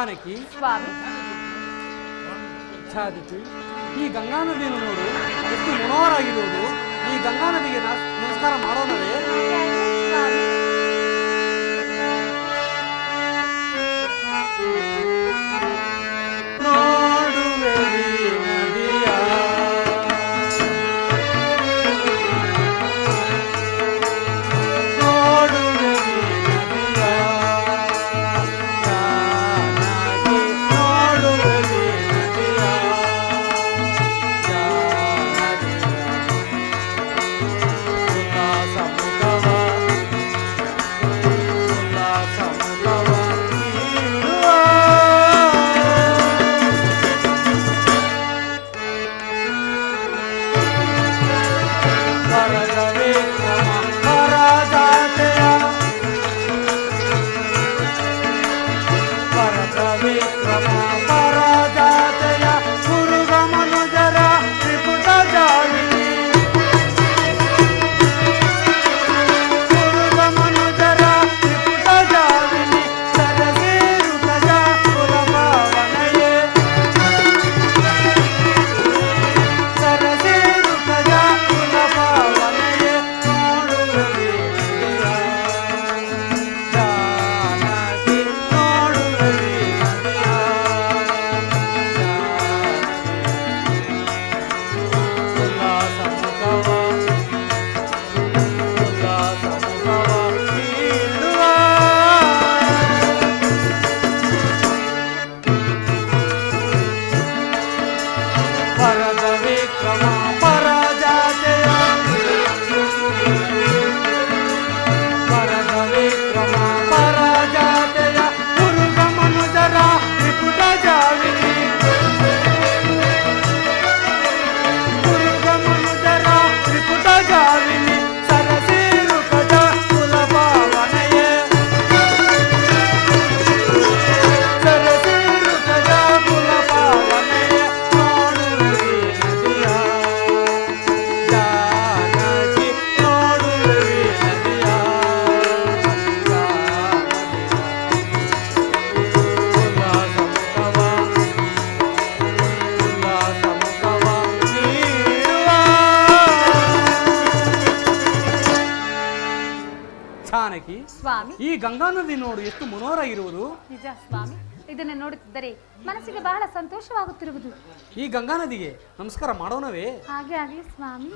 ಜಾನಕಿ ಸ್ವಾಮಿ, ಛಾದಿತಿ ಈ ಗಂಗಾ ನದಿಯನ್ನು ನೋಡು, ಎಷ್ಟು ಮನೋಹರಾಗಿರುವುದು. ಈ ಗಂಗಾ ನದಿಗೆ ನಮಸ್ಕಾರ ಮಾಡೋಣವೇ? ಸ್ವಾಮಿ. ಜಾನಕಿ ಸ್ವಾಮಿ, ಈ ಗಂಗಾ ನದಿ ನೋಡು, ಎಷ್ಟು ಮನೋಹರಾಗಿರುವುದು. ನಿಜ ಸ್ವಾಮಿ, ಇದನ್ನು ನೋಡುತ್ತಿದ್ದರೆ ಮನಸ್ಸಿಗೆ ಬಹಳ ಸಂತೋಷವಾಗುತ್ತಿರುವುದು. ಈ ಗಂಗಾ ನದಿಗೆ ನಮಸ್ಕಾರ ಮಾಡೋಣವೇ? ಹಾಗೆ ಆಗಲಿ ಸ್ವಾಮಿ.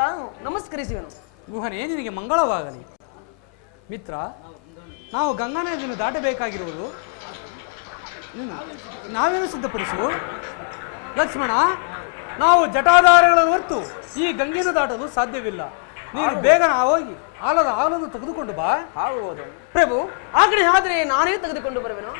ನಾನು ನಮಸ್ಕರಿಸುವೆನು. ಗುಹನೇ ನಿನಗೆ ಮಂಗಳವಾಗಲಿ. ಮಿತ್ರ, ನಾವು ಗಂಗಾ ನದಿಯನ್ನು ದಾಟಬೇಕಾಗಿರುವುದು ನಾವೇನು ಸಿದ್ಧಪಡಿಸು. ಲಕ್ಷ್ಮಣ, ನಾವು ಜಟಾಧಾರಗಳನ್ನು ಹೊರತು ಈ ಗಂಗೆಯನ್ನು ದಾಟಲು ಸಾಧ್ಯವಿಲ್ಲ. ನೀನು ಬೇಗ ಹೋಗಿ ಹಾಲನ್ನು ತೆಗೆದುಕೊಂಡು ಬಾ. ಆಗುವುದು ಪ್ರಭು. ಆ ಕಡೆ ಆದ್ರೆ ನಾನೇ ತೆಗೆದುಕೊಂಡು ಬರುವೆನು.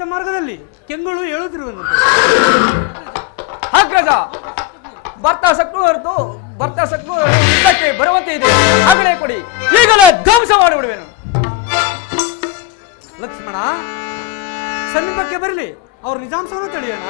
ಪಶ್ಚಿಮ ಮಾರ್ಗದಲ್ಲಿ ಕೆಂಗಳು ಹೇಳುತ್ತಿರುವಂತೆ. ಅಗ್ರಜ, ಬರ್ತಾ ಸಕ್ರು ಯುದ್ಧಕ್ಕೆ ಬರುವಂತೆ ಇದೆ. ಆಜ್ಞೆ ಕೊಡಿ, ಈಗಲೇ ಧ್ವಂಸ ಮಾಡಿಬಿಡುವೆನು. ಲಕ್ಷ್ಮಣ, ಸಮೀಪಕ್ಕೆ ಬರಲಿ, ಅವ್ರ ನಿಜಾಂಶವನ್ನು ತಿಳಿಯೋಣ.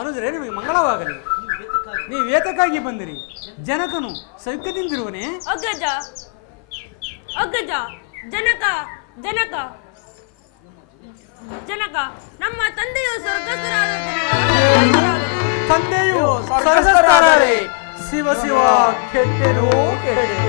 ಅನುಜರೇ, ನಿಮಗೆ ಮಂಗಳವಾಗಲಿ. ನೀವು ಏತಕ್ಕಾಗಿ ಬಂದಿರಿ? ಜನಕನು ಸೌಖ್ಯದಿಂದಿರುವನೇ? ಅಗ್ರಜ, ಅಗ್ರಜ, ಜನಕ ಜನಕ ಜನಕ ನಮ್ಮ ತಂದೆಯು ಸ್ವರ್ಗಸ್ಥರಾದ ತಂದೆಯು ಸ್ವರ್ಗಸ್ಥರಾದರೆ ಶಿವ ಶಿವ ಕೆಟ್ಟೆನು ಕೆಟ್ಟೆ.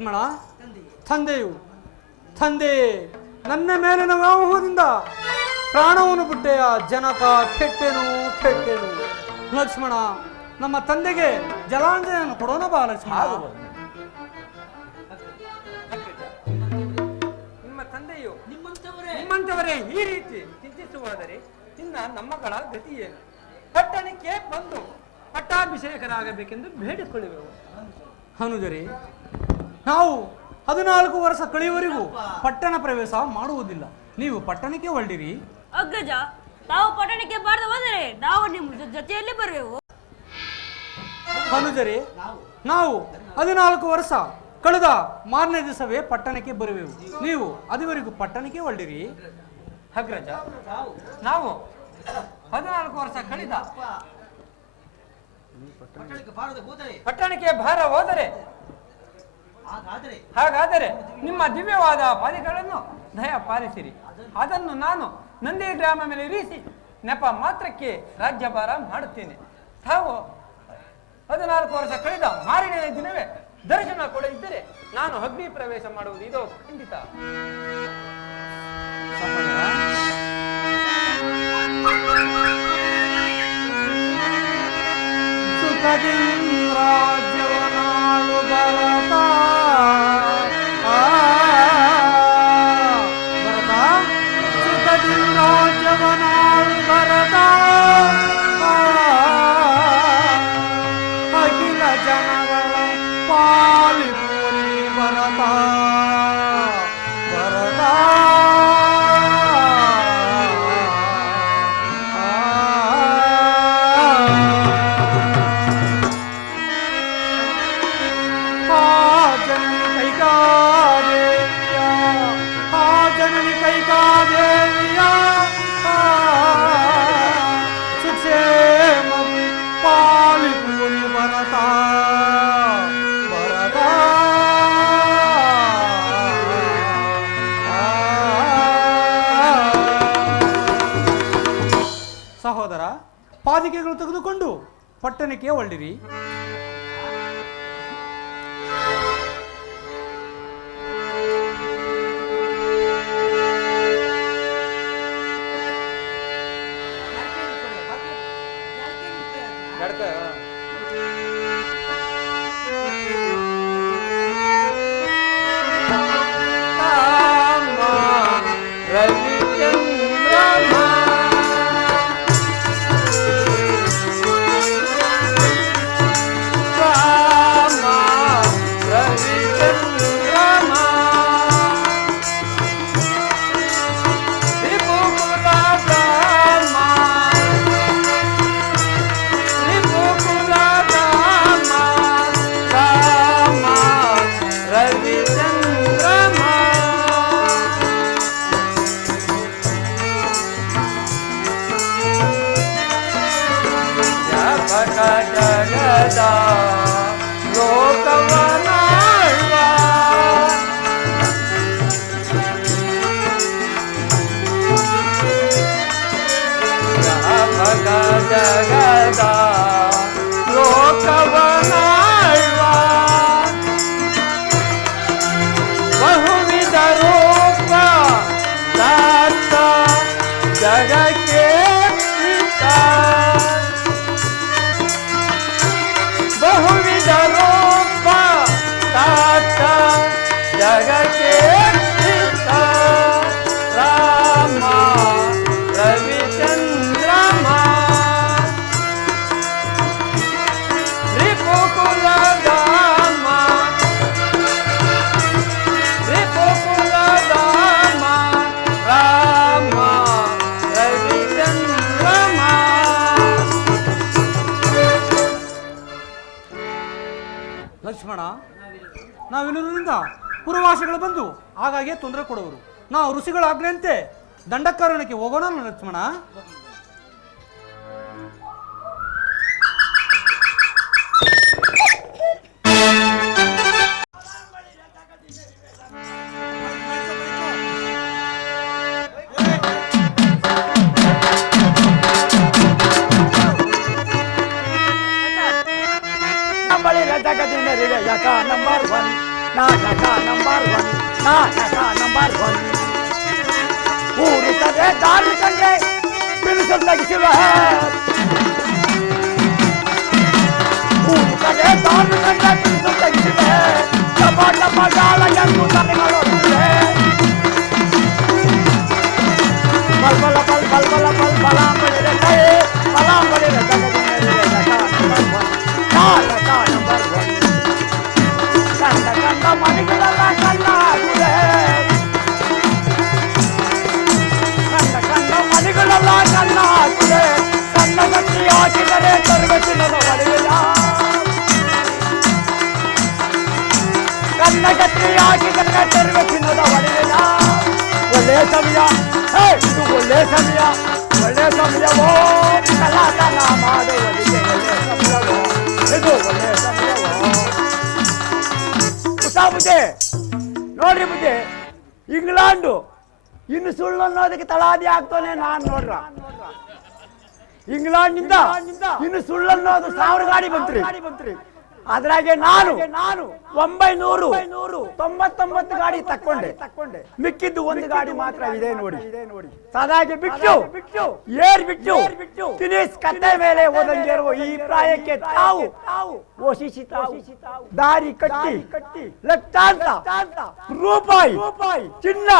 ಲಕ್ಷ್ಮಣ, ತಂದೆ ನನ್ನ ಮೇಲಿನ ವ್ಯಾಮೋಹದಿಂದ ಪ್ರಾಣವನ್ನು ಬಿಟ್ಟೆಯ ಜನಕ ಕೆಟ್ಟೆನು. ಲಕ್ಷ್ಮಣ, ನಮ್ಮ ತಂದೆಗೆ ಜಲಾಂಜಲಿಯನ್ನು ಕೊಡೋಣ ಬಾ ಲಕ್ಷ್ಮಣ. ನಿಮ್ಮ ತಂದೆಯು ನಿಮ್ಮಂತವರೇ ಈ ರೀತಿ ಚಿಂತಿಸುವುದಾದರೆ ಇನ್ನ ನಮ್ಮಗಳ ಗತಿ ಏನು? ಪಟ್ಟಣಕ್ಕೆ ಬಂದು ಪಟ್ಟಾಭಿಷೇಕರಾಗಬೇಕೆಂದು ಬೇಡಿಕೊಳ್ಳುವೆವು. ಹನುಜರೇ, ನಾವು 14 ವರ್ಷ ಕಳೆಯುವವರೆಗೂ ಪಟ್ಟಣ ಪ್ರವೇಶ ಮಾಡುವುದಿಲ್ಲ. ನೀವು ಪಟ್ಟಣಕ್ಕೆ ಹೊರಡಿರಿ. ಅಗ್ರಜ, ತಾವು ಪಟ್ಟಣಕ್ಕೆ ಬಾರದೆ ಹೋದರೆ ನಾವು ನಿಮ್ಮ ಜೊತೆಯಲ್ಲಿ ಬರುವೆವು. ಹನುಜರೇ, ನಾವು 14 ವರ್ಷ ಕಳೆದ ಮಾರನೇ ದಿವಸವೇ ಪಟ್ಟಣಕ್ಕೆ ಬರುವೆವು. ನೀವು ಅದುವರೆಗೂ ಪಟ್ಟಣಕ್ಕೆ ಹೊರಡಿರಿ. ಅಗ್ರಜ, ನಾವು 14 ವರ್ಷ ಕಳೆದ ಪಟ್ಟಣಕ್ಕೆ ಭಾರ ಹೋದರೆ ಹಾಗಾದರೆ ನಿಮ್ಮ ದಿವ್ಯವಾದ ಪಾದಗಳನ್ನು ದಯ ಪಾಲಿಸಿರಿ. ಅದನ್ನು ನಾನು ನಂದಿ ಗ್ರಾಮ ಮೇಲೆ ಇರಿಸಿ ನೆಪ ಮಾತ್ರಕ್ಕೆ ರಾಜ್ಯಭಾರ ಮಾಡುತ್ತೇನೆ. ತಾವು 14 ವರ್ಷ ಕಳೆದ ಮಾರನೆಯ ದಿನವೇ ದರ್ಶನ ಕೊಡದಿದ್ದರೆ ನಾನು ಅಗ್ನಿ ಪ್ರವೇಶ ಮಾಡುವುದು ಇದು ಖಂಡಿತ. ರಾಜ್ಯವನಾಳು ಭರತ, ಸುಖದಿಂದ ರಾಜ್ಯವನಾಳು ಭರತ, ಅಖಿಲ ಜನಗಳ ಪಾಲಿಪುರಿ ಭರತ. ಸಹೋದರ, ಪಾದಿಕೆಗಳು ತೆಗೆದುಕೊಂಡು ಪಟ್ಟಣಕ್ಕೆ ಹೊರಡಿರಿ. ಲಕ್ಷ್ಮಣ, ನಾವಿಲ್ಲರಿಂದ ಪೂರ್ವವಾಸಿಗಳು ಬಂದು ಆಗಾಗ್ಗೆ ತೊಂದರೆ ಕೊಡುವರು. ನಾವು ಋಷಿಗಳ ಆಜ್ಞೆಯಂತೆ ದಂಡಕಾರಣ್ಯಕ್ಕೆ ಹೋಗೋಣ ಲಕ್ಷ್ಮಣ. Number 1 ನಾಟಕ ನಂಬರ್ 1 ನಾಟಕ ನಂಬರ್ 1 ಊರು ಕಡೆ ದಾರಿ ಕಂಡ್ರೆ ಬಿರುಸು ತಗಿಸುವೆ ಊರು ಕಡೆ ದಾರಿ ಕಂಡ್ರೆ ಬಿರುಸು ತಗಿಸುವೆ ಟಪಾಟ ಪಗಾಲ ಎಂದು ತಲೆಗಳೊಡುವೆ ಬಲ್ಬಲ ಬಲ್ ಬಲ್ಬಲ ಬಲ್ ಬಲಾಂಬಳಿರೆ ಕೈ ಬಲಾಂಬಳಿರೆ ಜಗದಿನರಿರೆ ನಾಟಕ ನಂಬರ್ 1 ಕಂಡ ಕಂಡ ಮನೆಗಳೆಲ್ಲ ಕಲ್ಲ ಹಾಕುವೆ ಕಂಡ ಕಂಡ ಮನೆಗಳೆಲ್ಲ ಕಲ್ಲ ಹಾಕುವೆ ಕಣ್ಣ ಗಟ್ಟಿ ಹಾಕಿದರೆ ತರಗತಿನದ ಒಡೆಯಿಲ್ಲ ಕಣ್ಣ ಗಟ್ಟಿ ಹಾಕಿದರೆ ತರಗತಿನದ ಒಡೆಯಿಲ್ಲ ಒಳ್ಳೆ ಸಮಯ ಇದು ಒಳ್ಳೆ ಸಮಯ ಸಮಯವೋ ಕಲಾತನ ಮಾಡುವುದಕ್ಕೆ ಒಳ್ಳೆ ಸಮಯವೋ ಇದು ಒಳ್ಳೆ ಸಮಯವೋ ಬುದ್ಧಿ ನೋಡ್ರಿ ಬುದ್ಧಿ ಇಂಗ್ಲೆಂಡು ಇನ್ನು ಸುಳ್ಳು ಅನ್ನೋದಕ್ಕೆ ತಳಾದಿ ಆಗ್ತಾನೆ ನಾನ್ ನೋಡ್ರ ಇಂಗ್ಲೆಂಡ್ನಿಂದ ಇನ್ನು ಸುಳ್ಳು ಅನ್ನೋದು 1000 ಗಾಡಿ ಬಂತ್ರಿ ಅದ್ರಾಗೆ ನಾನು 999 ಗಾಡಿ ತಕ್ಕೊಂಡೆ ಮಿಕ್ಕಿದ್ದು ಒಂದು ಗಾಡಿ ಮಾತ್ರ ಇದೆ ನೋಡಿ ಸದಾಗೆ ಬಿಟ್ಟು ತಿನಿಸ್ ಕತ್ತೆ ಮೇಲೆ ಓದಂಗಿರುವ ಈ ಪ್ರಾಯಕ್ಕೆ ತಾವು ದಾರಿ ಕಟ್ಟಿ ಲಕ್ಷಾಂತ ರೂಪಾಯಿ ಚಿನ್ನ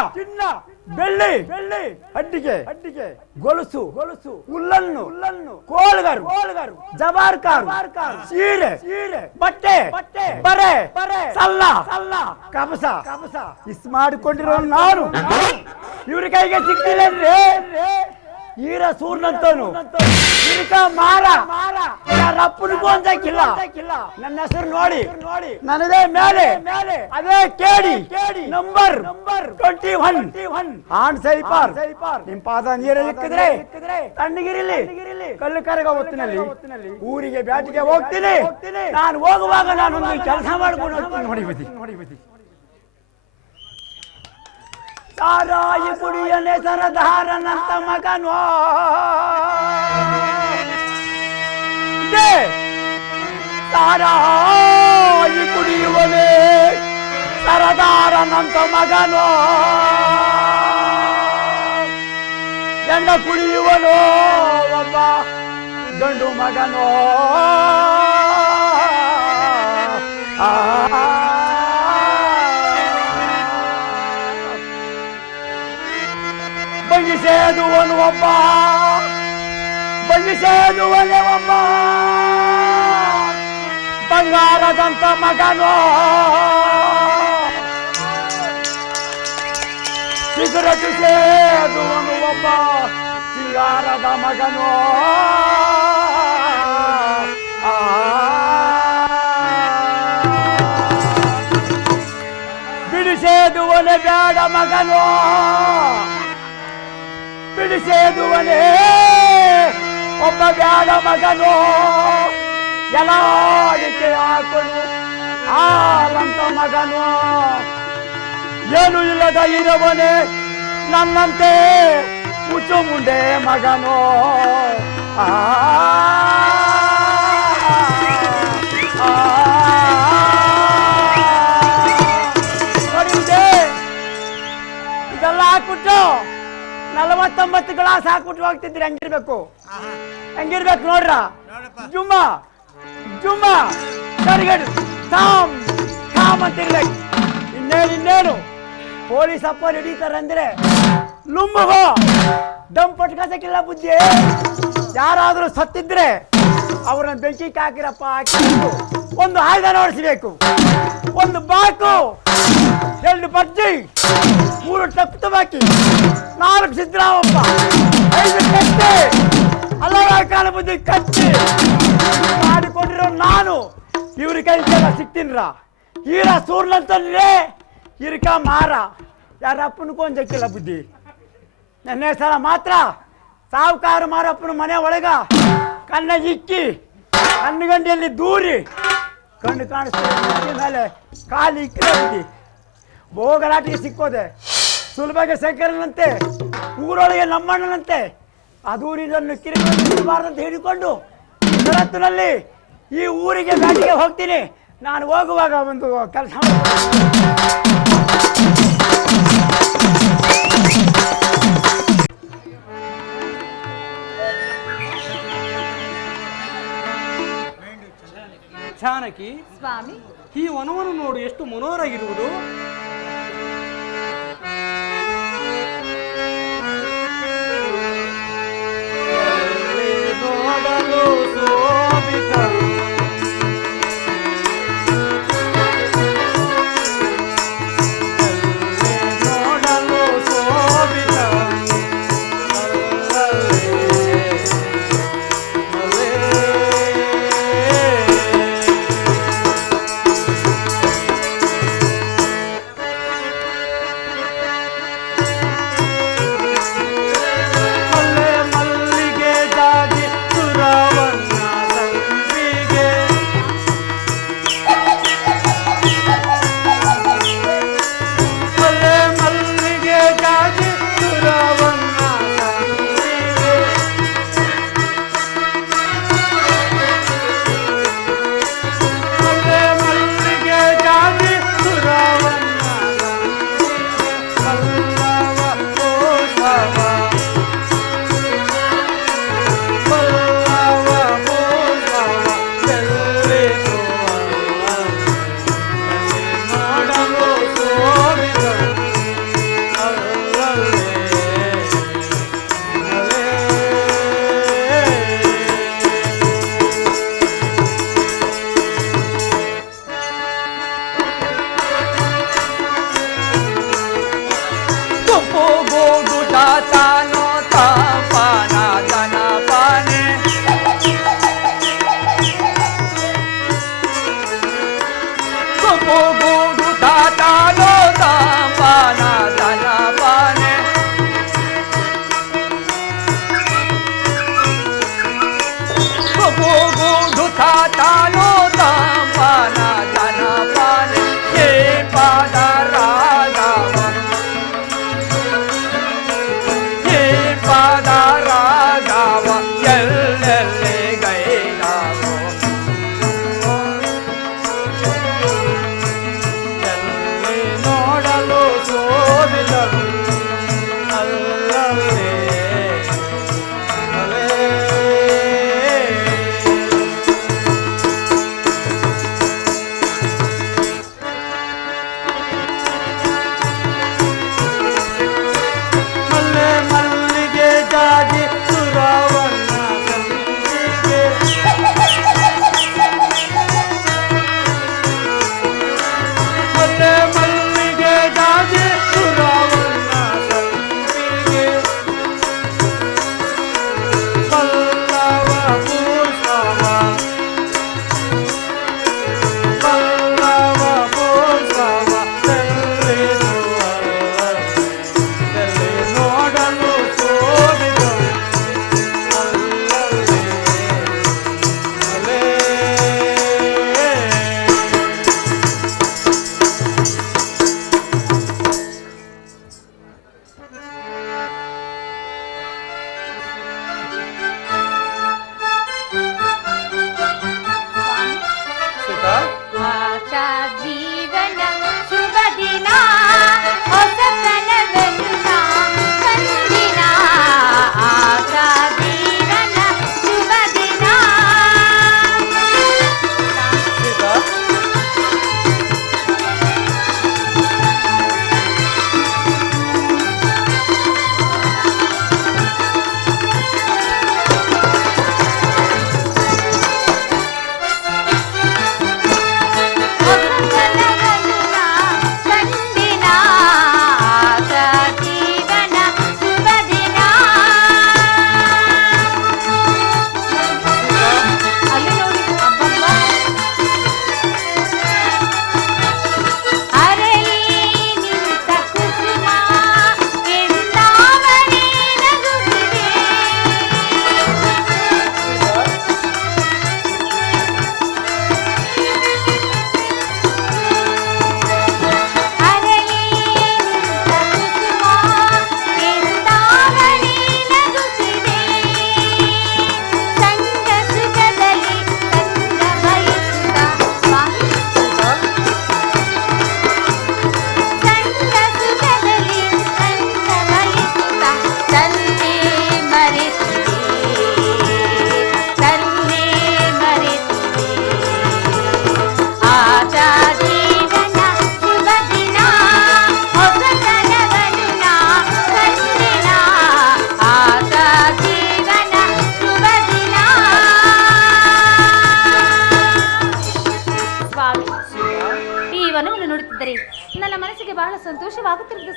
ಬೆಳ್ಳಿ ಅಡ್ಡಿಗೆ ಗೊಲುಸು ಹುಲ್ಲನ್ನು ಕೋಲ್ಗರು ಜಬಾರ್ಕಾರ್ ಸೀರೆ ಬಟ್ಟೆ ಬರೆ ಸಲ್ಲ ಕಬಸ ಇಸ್ ಮಾಡಿಕೊಂಡಿರೋ ನಾನು ಇವ್ರ ಕೈಗೆ ಸಿಕ್ತಿಲ್ಲ ಈರ ಸೂರ್ನಂತವನು ಇರ್ಕ ಮಾರ ಯಾರಪ್ಪನಿಗೂ ಅಂಜಕ್ಕಿಲ್ಲ ನನ್ನ ಹೆಸರು ನೋಡಿ ನನದೇ ಮೇಲೆ ಅದೇ ಕೇಡಿ ನಂಬರ್ 21 ಆನ್ ಸೈಪಾರ್ ನಿಮ್ ಪಾದ ನೀರಲ್ಲಿ ಇಕ್ಕಿದ್ರೆ ತಣ್ಣಗಿರಿಲಿ ಕಲ್ಲು ಕರಗ ಹೊತ್ತಿನಲ್ಲಿ ಊರಿಗೆ ಬ್ಯಾಟಿಗೆ ಹೋಗ್ತೀನಿ ನಾನು ಹೋಗುವಾಗ ನಾನೊಂದು ಕೆಲಸ ಮಾಡ್ಕೊಂಡು ಹೋಗ್ತೀನಿ ನೋಡಿ ಬದಿ ಸಾರಾಯಿ ಕುಡಿಯನೆ ಸರದಾರನಂತ ಮಗನೋ ಸಾರಾಯಿ ಕುಡಿಯುವನೇ ಸರದಾರನಂತ ಮಗನೋ ಎಂಡ ಕುಡಿಯುವನೋ ಒಬ್ಬ ಗಂಡು ಮಗನೋ ಬಂಗಿಸೇದುವನು ಒಬ್ಬ ಬಂಗಾರದಂತ ಮಗನೋ ಸಿಗರೇಟ್ ಸೇದುವನು ಒಬ್ಬ ಸಿಂಗಾರದ ಮಗನೋ ಬಿಡಿಸೇದುವನೆ ಬೇಡ ಮಗನೋ ಬಿಡಿಸೇದುವನೇ ಒಬ್ಬ ಬ್ಯಾಡ ಮಗನೋ ಎಲ್ಲಾಡಿಕೆ ಹಾಕೊಂಡು ಹಾಲಂತ ಮಗನೋ ಏನು ಇಲ್ಲದ ಇರವನೇ ನನ್ನಂತೆ ಮುಚ್ಚು ಮುಂಡೆ ಮಗನೋ ಇದೆಲ್ಲ ಹಾಕ್ಬಿಟ್ಟು 49 ಗ್ಲಾಸ್ ಹಾಕ್ಬಿಟ್ಟು ಹೋಗ್ತಿದ್ರಿ ಹೆಂಗಿರ್ಬೇಕು ನೋಡ್ರ ಜುಮ್ಮ ಸರಿಗಡು ಕಾಮ್ ಅಂತಿರ್ಬೇಕು ಇನ್ನೇನು ಪೊಲೀಸ್ ಅಪ್ಪ ಹಿಡಿತಾರಂದ್ರೆ ಲುಂಬಗೋ ದಮ್ ಪಟ್ಕಸಕ್ಕಿಲ್ಲ ಬುದ್ಧಿ ಯಾರಾದ್ರೂ ಸತ್ತಿದ್ರೆ ಅವ್ರನ್ನ ಬೆಂಕಿಗೆ ಹಾಕಿರಪ್ಪ ಒಂದು ಆಯುಧ ನೋಡಿಸ್ಬೇಕು ಒಂದು ಬಾಕು 2 ಬರ್ಜಿ 3 ಟಪ್ ಬಾಕಿ 4 ಸಿದ್ದರಾಮಪ್ಪ 5 ಕತ್ತೆ ಅಲ್ಲವ ಕಾಲ ಬುದ್ಧಿ ಕತ್ತಿ ಮಾಡಿಕೊಂಡಿರೋ ನಾನು ಇವ್ರ ಕೈಗೆಲ್ಲ ಸಿಕ್ತೀನ್ರ ಈರ ಸೂರ್ಲಂತಂದ್ರೆ ಇರ್ಕ ಮಾರ ಯಾರಪ್ಪನಿಗೂ ಒಂದಕ್ಕಿಲ್ಲ ಬುದ್ಧಿ ನನ್ನ ಸಲ ಮಾತ್ರ ಸಾವುಕಾರ ಮಾರಪ್ಪನ ಮನೆ ಒಳಗ ಕಣ್ಣ ಇಕ್ಕಿ ಕಣ್ಣುಗಂಡಿಯಲ್ಲಿ ದೂರಿ ಕಣ್ಣು ಕಾಣಿಸ್ತಾರೆ ಮೇಲೆ ಕಾಲು ಇಕ್ಕರೆ ಬುದ್ಧಿ ಬೋಗಲಾಟಿಗೆ ಸಿಕ್ಕೋದೆ ಸುಲಭಗೆ ಶಂಕರನಂತೆ ಊರೊಳಗೆ ನಮ್ಮಣ್ಣನಂತೆ ಅದೂರಿನನ್ನು ಕಿರಿಬಾರದಂತ ಹೇಳಿಕೊಂಡು ಷರತ್ತಿನಲ್ಲಿ ಈ ಊರಿಗೆ ಬ್ಯಾಟಿಗೆ ಹೋಗ್ತೀನಿ ನಾನು ಹೋಗುವಾಗ ಒಂದು ಕೆಲಸ ಜಾನಕಿ, ಸ್ವಾಮಿ, ಈ ವನವನ್ನು ನೋಡು, ಎಷ್ಟು ಮನೋಹರಾಗಿರುವುದು. ನೋಡಲು ಶೋಭಿತ, ನೋಡಲು ಶೋಭಿತ,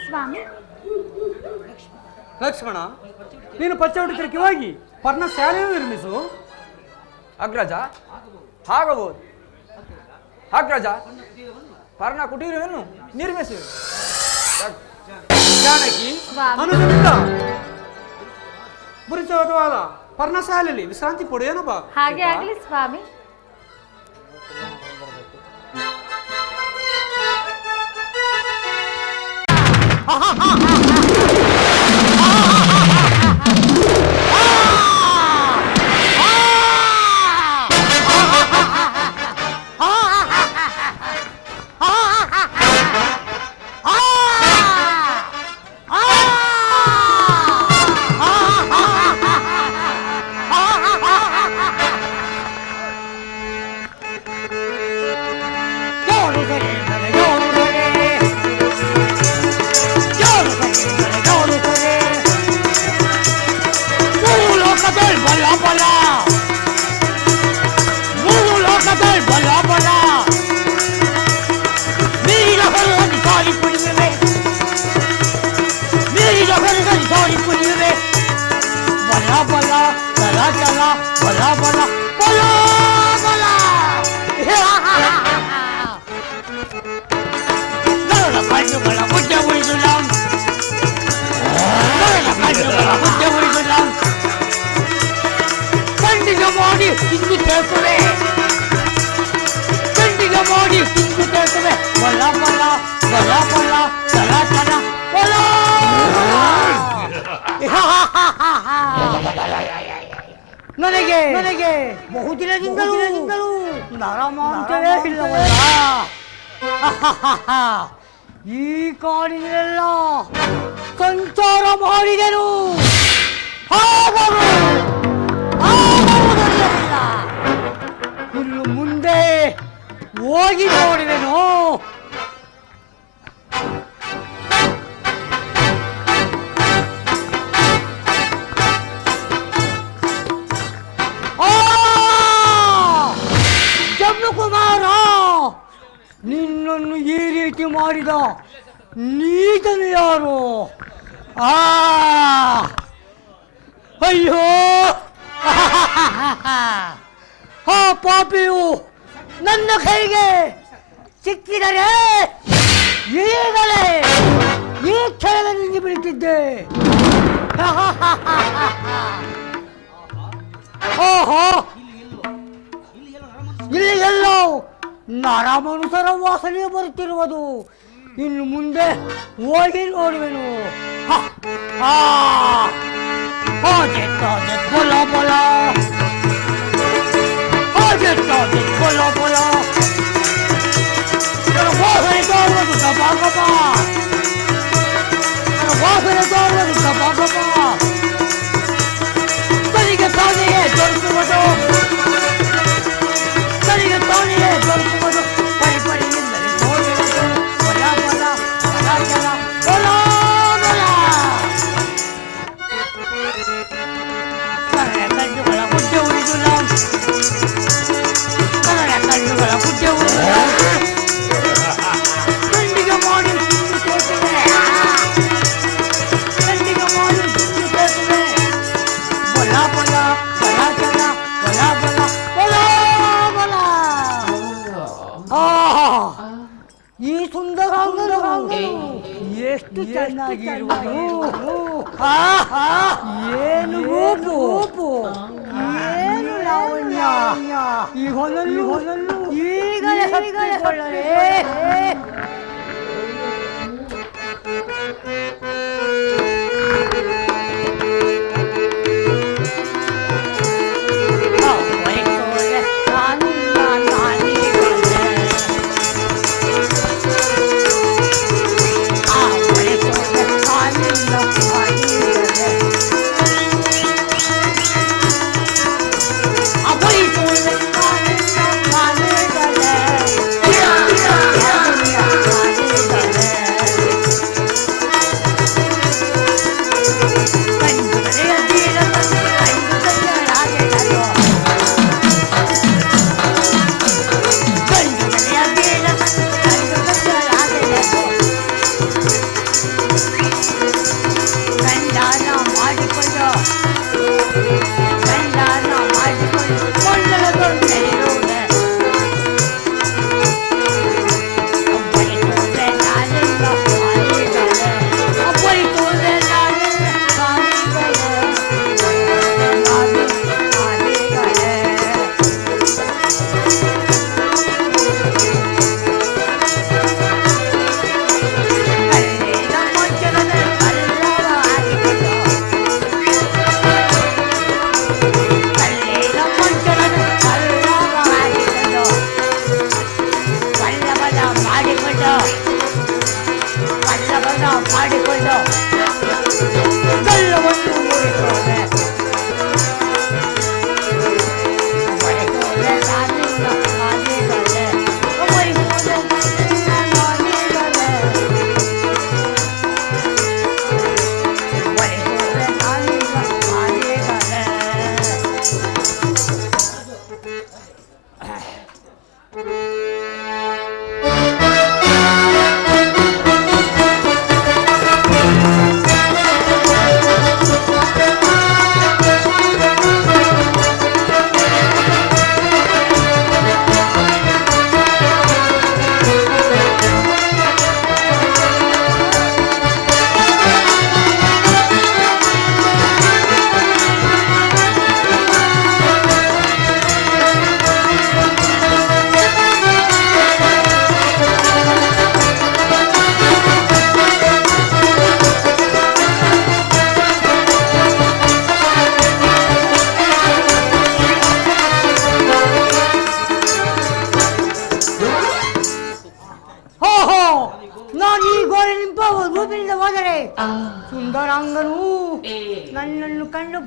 ಸ್ವಾಮಿ. ಲಕ್ಷ್ಮಣ, ನೀನು ಪಚ್ಚವಟಿ ಹೋಗಿ ಪರ್ಣಶಾಲೆಯನ್ನು ನಿರ್ಮಿಸು. ಅಗ್ರಜ, ಆಗಬಹುದು. ಅಗ್ರಜ, ಪರ್ಣ ಕುಟೀರವನ್ನು ನಿರ್ಮಿಸಿ. ಜಾನಕಿ, ಸ್ವಾಮಿ. ಅನುಜನಿಂದ ಪುರುಷವಾದ ಪರ್ಣಶಾಲೆಯಲ್ಲಿ ವಿಶ್ರಾಂತಿ ಪಡೆಯೋಣ ಬಾ. ಹಾಗೆ ಆಗಲಿ ಸ್ವಾಮಿ. ನನಗೆ ಬಹುದಿನದಿಂದಲೂ ನರಮಾಂಸವೇ ಇಲ್ಲವಲ್ಲ. ಈ ಕಾಡಿನೆಲ್ಲ ಸಂಚಾರ ಮಾಡಿದೆನು, ಇನ್ನು ಮುಂದೆ ಹೋಗಿ ನೋಡಿದೆನು. ಜಮ್ಮುಕುಮಾರ, ನಿನ್ನನ್ನು ಈ ರೀತಿ ಮಾಡಿದ ನೀತನು ಯಾರು? ಅಯ್ಯೋ, ಆ ಪಾಪಿಯು ನನ್ನ ಕೈಗೆ ಸಿಕ್ಕಿದರೆ ಈಗಲೇ ಈ ಕ್ಷಣದಲ್ಲಿ ಬಿಡುತ್ತಿದ್ದೆ. ಓಹೋ, ಇಲ್ಲಿ ಎಲ್ಲೋ ನರಮನುಷ್ಯರ ವಾಸನೆ ಬರುತ್ತಿರುವುದು. ಇನ್ನು ಮುಂದೆ ಹೋಗಿ ನೋಡುವೆನು. ಬಲ ಬಲ ಬಲ ಬಲ ವಾಸನೆ ತೋರುವುದು ಗಬ ಗಬ, ವಾಸನೆ ತೋರುವುದು ಗಬ ಗಬ, ತನಿಗೆ ತಾನೆಯೇ ದೊರಕುವುದು, ತನಿಗೆ ತಾನೆಯೇ ದೊರಕುವುದು. ಪರಿ ಪರಿಯಿಂದಲೇ ತೋರುವುದು ಬಲ ಬಲ ಬಲ ಬಲ ಬಲ ಬಲ. ಕಣ್ಣುಗಳ ಮುದ್ದೆ ಉಳಿದಿಲ್ಲ, ಕಣ್ಣುಗಳ ಮುದ್ದೆ ಉಳಿದಿಲ್ಲ. ಕಣ್ಣಿಗೆ ಮಾಡಿ ತಿಂದು ತೋರಿಸಿದೆ, ಕಣ್ಣಿಗೆ ಮಾಡಿ ತಿಂದು ತೋರಿಸಿದೆ. ಬಲ ಬಲ ಬಲ ಬಲ ಬಲ ಬಲ ಬಲ ಬಲ. ಈ ಸುಂದರಾಂಗರು ಎಷ್ಟು ಚೆನ್ನಾಗಿರುವುದು. ಏನು ರೂಪು, ಏನು ಲಾವಣ್ಯ. ಈ ಹೊಲನ್ನು ಈಗಲೇ ಹತ್ತಿಕೊಳ್ಳಲೇ.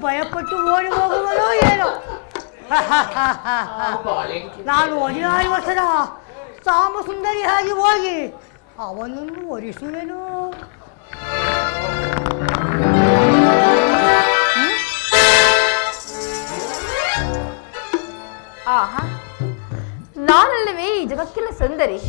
ಭಯಪಟ್ಟು ಓಡಿ ಹೋಗುವನೋ ಏನೋ. ನಾನು 16 ವರ್ಷದ ಸಾಮಸುಂದರಿಯಾಗಿ ಹೋಗಿ ಅವನನ್ನು ಒರಿಸುವೆನು. ಆಹಾ, ನಾನಲ್ಲವೇ ಈ ಜಗಕ್ಕೆಲ್ಲ ಸುಂದರಿ.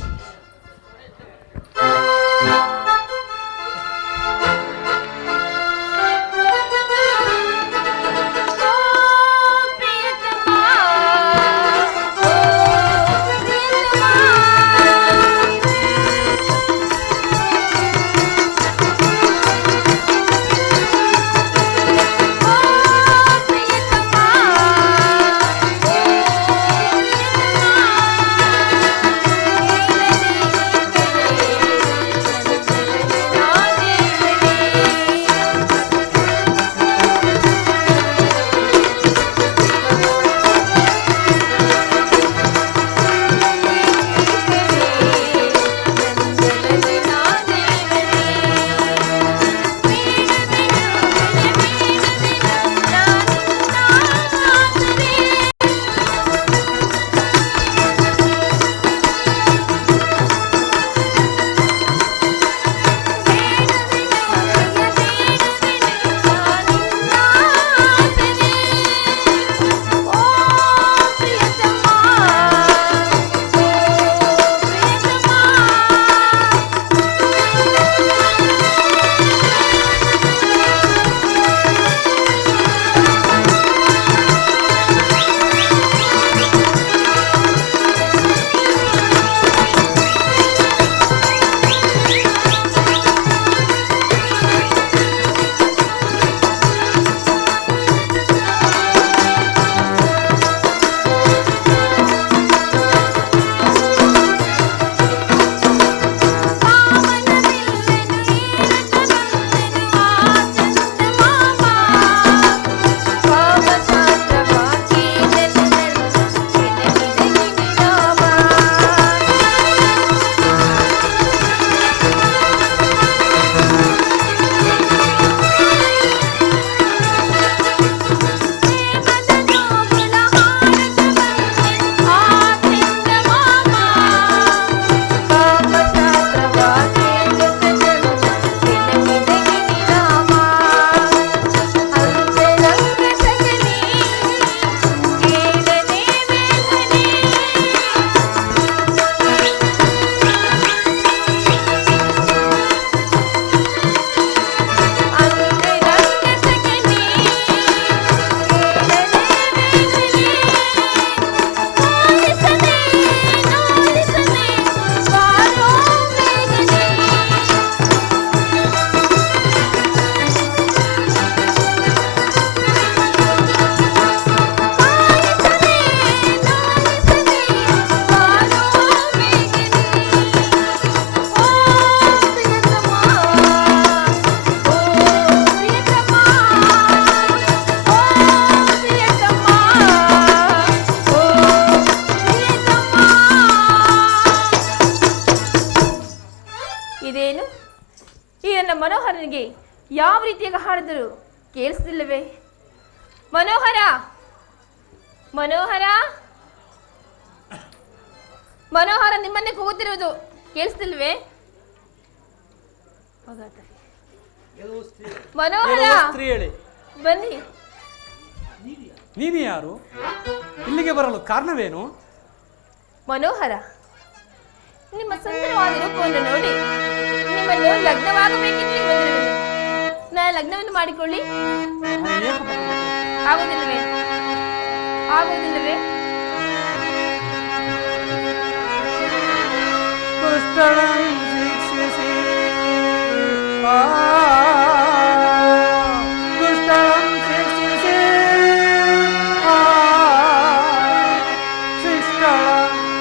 ಮನೋಹರನಿಗೆ ಯಾವ ರೀತಿಯಾಗಿ ಹಾಡಿದರು ಕೇಳಿಸ್ತಿಲ್ಲವೇ? ಮನೋಹರ, ಮನೋಹರ, ಮನೋಹರ, ನಿಮ್ಮನ್ನೇ ಕೂಗುತ್ತಿರುವುದು ಕೇಳಿಸ್ತಿಲ್ವೇ? ಮನೋಹರ ಬನ್ನಿ. ನೀನು ಯಾರು? ಇಲ್ಲಿಗೆ ಬರಲು ಕಾರಣವೇನು? ಮನೋಹರ, ನಿಮ್ಮ ಸುಂದರವಾದ ರೂಪವನ್ನು ನೋಡಿ ನಿಮ್ಮನ್ನು ಲಗ್ನವಾಗಬೇಕೆಂದು ಬಂದಿರುವೆ. ನಾನು ಲಗ್ನವನ್ನು ಮಾಡಿಕೊಳ್ಳಿ ಆಗುವುದಿಲ್ಲವೇ? ಆಗುವುದಿಲ್ಲವೇ?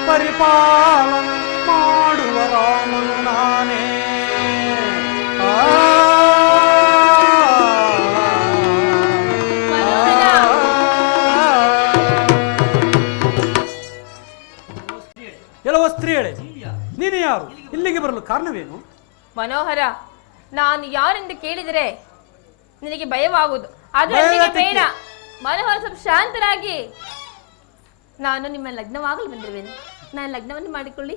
ಪರಿಪಾಲನ ಮಾಡುವ ರಾಮನು ನಾನೇ. ಎಲ್ಲವ ಸ್ತ್ರೀಯಳೆ, ನೀನು ಯಾರು? ಇಲ್ಲಿಗೆ ಬರಲು ಕಾರಣವೇನು? ಮನೋಹರ, ನಾನು ಯಾರೆಂದು ಕೇಳಿದರೆ ನಿನಗೆ ಭಯವಾಗುವುದು. ಅದು ಅಲ್ಲಿಗೆ ಬೇಡ. ಮನೋಹರ ಸ್ವಲ್ಪ ಶಾಂತರಾಗಿ. ನಾನು ನಿಮ್ಮ ಲಗ್ನವಾಗಲು ಬಂದಿರುವೆನು. ನಾನು ಲಗ್ನವನ್ನು ಮಾಡಿಕೊಳ್ಳಿ.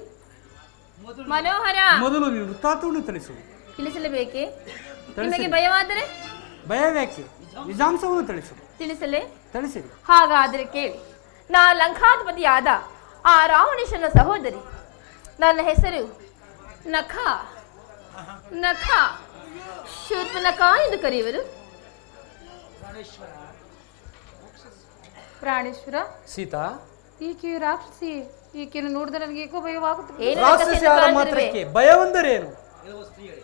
ಮನೋಹರ, ಮೊದಲು ನೀನು ವೃತ್ತಾಂತವನ್ನು ತಿಳಿಸು. ತಿಳಿಸಲೇಬೇಕೆ? ನಿಮಗೆ ಭಯವಾದರೆ? ಭಯವೇಕೆ? ನಿಜಾಂಶವನ್ನು ತಿಳಿಸು. ತಿಳಿಸಲೇ? ತಿಳಿಸಿರಿ. ಹಾಗಾದರೆ ಕೇಳಿ. ನಾನು ಲಂಕಾಧಿಪತಿಯಾದ ಆ ರಾವಣೇಶನ ಸಹೋದರಿ. ನನ್ನ ಹೆಸರು ನಖ. ನಖ ಶೂರ್ಪನಖ ಎಂದು ಕರೆಯುವರು. ಪ್ರಾಣೇಶ್ವರ, ಸೀತಾ, ಈಕೆಯು ರಾಕ್ಷಸಿ. ಈಕೆಯನ್ನು ನೋಡಿದ್ರೆ ನನಗೆ ಏಕೋ ಭಯವಾಗುತ್ತದೆ. ಏನು ರಾಕ್ಷಸಿಯಾದ ಮಾತ್ರಕ್ಕೆ ಭಯವೆಂದರೇನು?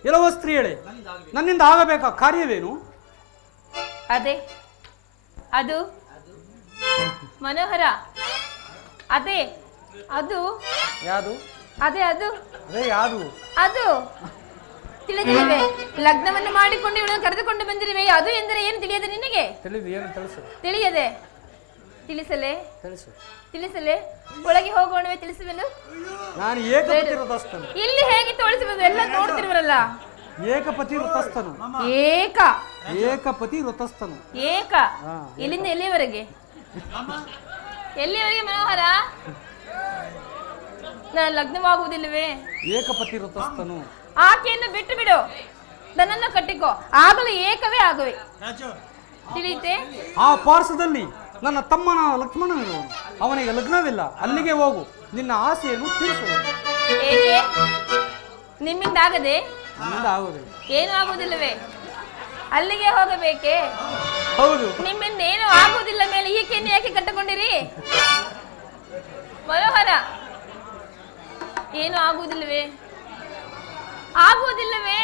ಎಲ್ಲವೋ ಸ್ತ್ರೀಯಳೆ, ನನ್ನಿಂದ ಆಗಬೇಕಾ ಕಾರ್ಯವೇನು? ಅದೇ ಅದು ಮನೋಹರ, ಅದೇ ಅದು ಯಾವುದು? ಅದೇ ಅದು ಅದೇ ಯಾವುದು? ಅದು ತಿಳಿದಿರುವೆ. ಲಗ್ನವನ್ನು ಮಾಡಿಕೊಂಡು ಇವಳನ್ನು ಕರೆದುಕೊಂಡು ಬಂದಿರುವೆ. ಅದು ಎಂದರೆ ಏನು ತಿಳಿಯದೆ ನಿನಗೆ? ತಿಳಿದು ಏನು ತಿಳಿಸು. ತಿಳಿಯದೆ? ತಿಳಿಸಲೇ? ತಿಳಿಸು. ತಿಳಿಸಲೇ? ಒಳಗೆ ಹೋಗೋಣವೇ? ತಿಳಿಸುವೆನು. ನಾನು ಏಕಪತಿ ವೃತಸ್ಥನು. ಇಲ್ಲಿ ಹೇಗೆ ತೋರಿಸುವುದು? ಎಲ್ಲ ನೋಡ್ತಿರುವರಲ್ಲ. ಏಕಪತಿ ವೃತಸ್ಥನು. ಏಕ ಏಕಪತಿ ವೃತಸ್ಥನು. ಏಕ ಇಲ್ಲಿಂದ ಎಲ್ಲಿಯವರೆಗೆ? ಎಲ್ಲಿಯವರೆಗೆ ಮನೋಹರ? ನಾನು ಲಗ್ನವಾಗುವುದಿಲ್ಲವೇ? ಏಕಪತಿ ವೃತಸ್ಥನು. ಆಕೆಯನ್ನು ಬಿಟ್ಟು ಬಿಡು, ನನ್ನನ್ನು ಕಟ್ಟಿಕೋ. ಆಗಲೂ ಏಕವೇ ಆಗುವೆ. ತಿಳಿಯುತ್ತೆ? ಆ ಪಾರ್ಶ್ವದಲ್ಲಿ ನನ್ನ ತಮ್ಮನ ಲಕ್ಷ್ಮಣನಿರುವನು. ಅವನಿಗೆ ಲಗ್ನವಿಲ್ಲ. ಅಲ್ಲಿಗೆ ಹೋಗು, ನಿನ್ನ ಆಸೆಯನ್ನು ತೀರಿಸುವುದು. ಏಕೆ? ನಿಮ್ಮಿಂದ ಆಗದೆ? ನನ್ನಿಂದ ಆಗುವುದಿಲ್ಲ. ಏನು ಆಗುವುದಿಲ್ಲವೇ? ಅಲ್ಲಿಗೆ ಹೋಗಬೇಕೆ? ಹೌದು. ನಿಮ್ಮಿಂದ ಏನು ಆಗುವುದಿಲ್ಲ ಮೇಲೆ ಈಕೆಯನ್ನು ಯಾಕೆ ಕಟ್ಟಿಕೊಂಡಿರಿ? ಮನೋಹರ, ಏನು ಆಗುವುದಿಲ್ಲವೇ? ಆಗುವುದಿಲ್ಲವೇ?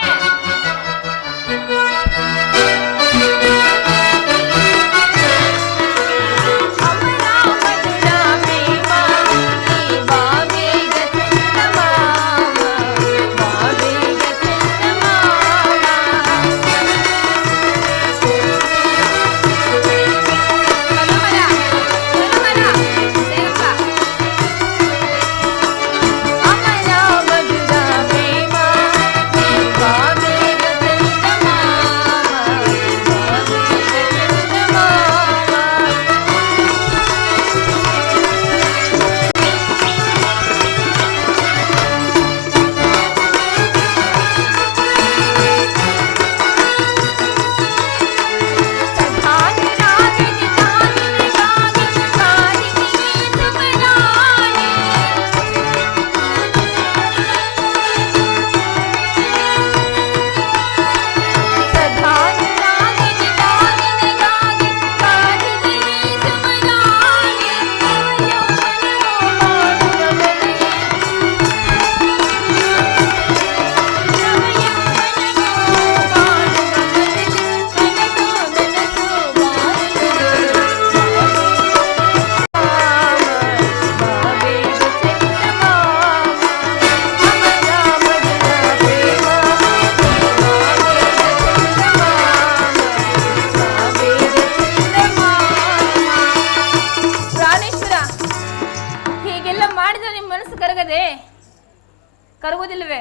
ಕರುವುದಿಲ್ಲವೇ?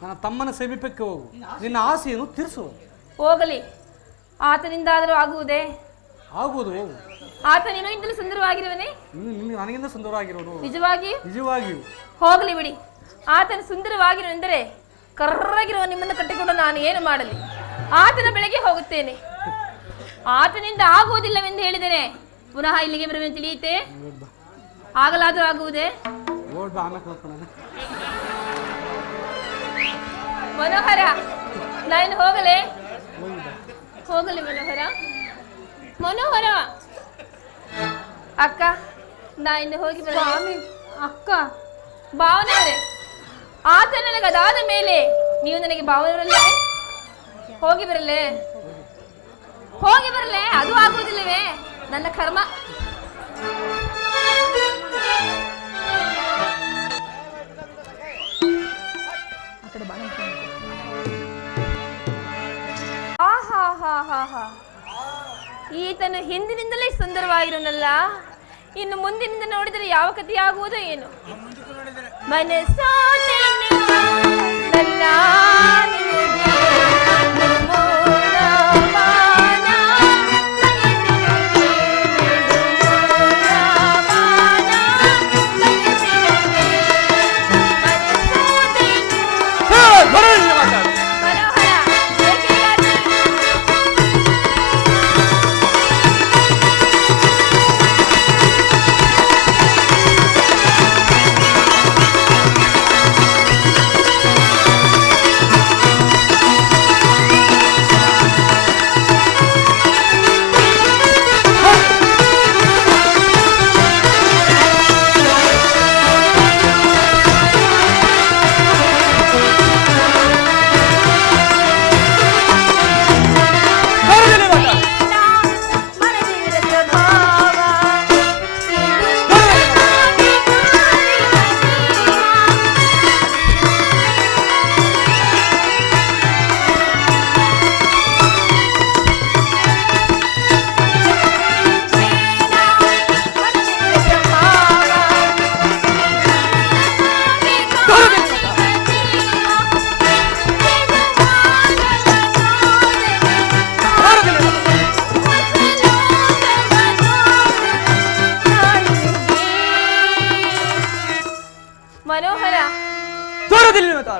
ನನ್ನ ತಮ್ಮನ ಸಮೀಪಕ್ಕೆ ಹೋಗು, ನಿನ್ನ ಆಸೆಯನ್ನು ತೀರಿಸು. ಹೋಗಲಿ, ಆತನಿಂದಾದರೂ ಆಗುವುದೇ? ಆಗುವುದು. ಆತ ನೀನು ಇಂದಲೂ ಸುಂದರವಾಗಿರುವನೇ? ನನಗಿಂತ ಸುಂದರವಾಗಿರೋನು. ನಿಜವಾಗಿಯೂ? ನಿಜವಾಗಿಯೂ. ಹೋಗಲಿ ಬಿಡಿ. ಆತನು ಸುಂದರವಾಗಿರುವೆಂದರೆ ಕರ್ರಗಿರುವ ನಿಮ್ಮನ್ನು ಕಟ್ಟಿಕೊಂಡು ನಾನು ಏನು ಮಾಡಲಿ? ಆತನ ಬೆಳಗ್ಗೆ ಹೋಗುತ್ತೇನೆ. ಆತನಿಂದ ಆಗುವುದಿಲ್ಲವೆಂದು ಹೇಳಿದರೆ ಪುನಃ ಇಲ್ಲಿಗೆ ಬರುವೆನು, ತಿಳಿಯುತ್ತೆ? ಆಗಲಾದರೂ ಆಗುವುದೇ? ಮನೋಹರ, ನಾನು ಹೋಗಲೇ? ಹೋಗಲಿ ಮನೋಹರ. ಮನೋಹರ ಅಕ್ಕ, ನಾ ಇನ್ನು ಹೋಗಿ ಸ್ವಾಮಿ, ಅಕ್ಕ, ಭಾವನವರೇ, ಆತ ನನಗೆ ಅದಾದ ಮೇಲೆ ನೀವು ನನಗೆ ಭಾವನವರಲ್ಲೇ? ಹೋಗಿ ಬರಲೇ? ಹೋಗಿ ಬರಲೇ? ಅದು ಆಗುವುದಿಲ್ಲವೇ? ನನ್ನ ಕರ್ಮ. ಈತನು ಹಿಂದಿನಿಂದಲೇ ಸುಂದರವಾಗಿರೋನಲ್ಲ, ಇನ್ನು ಮುಂದಿನಿಂದ ನೋಡಿದರೆ ಯಾವ ಕಥೆ ಆಗುವುದೋ ಏನು? ಮನಸ್ಸು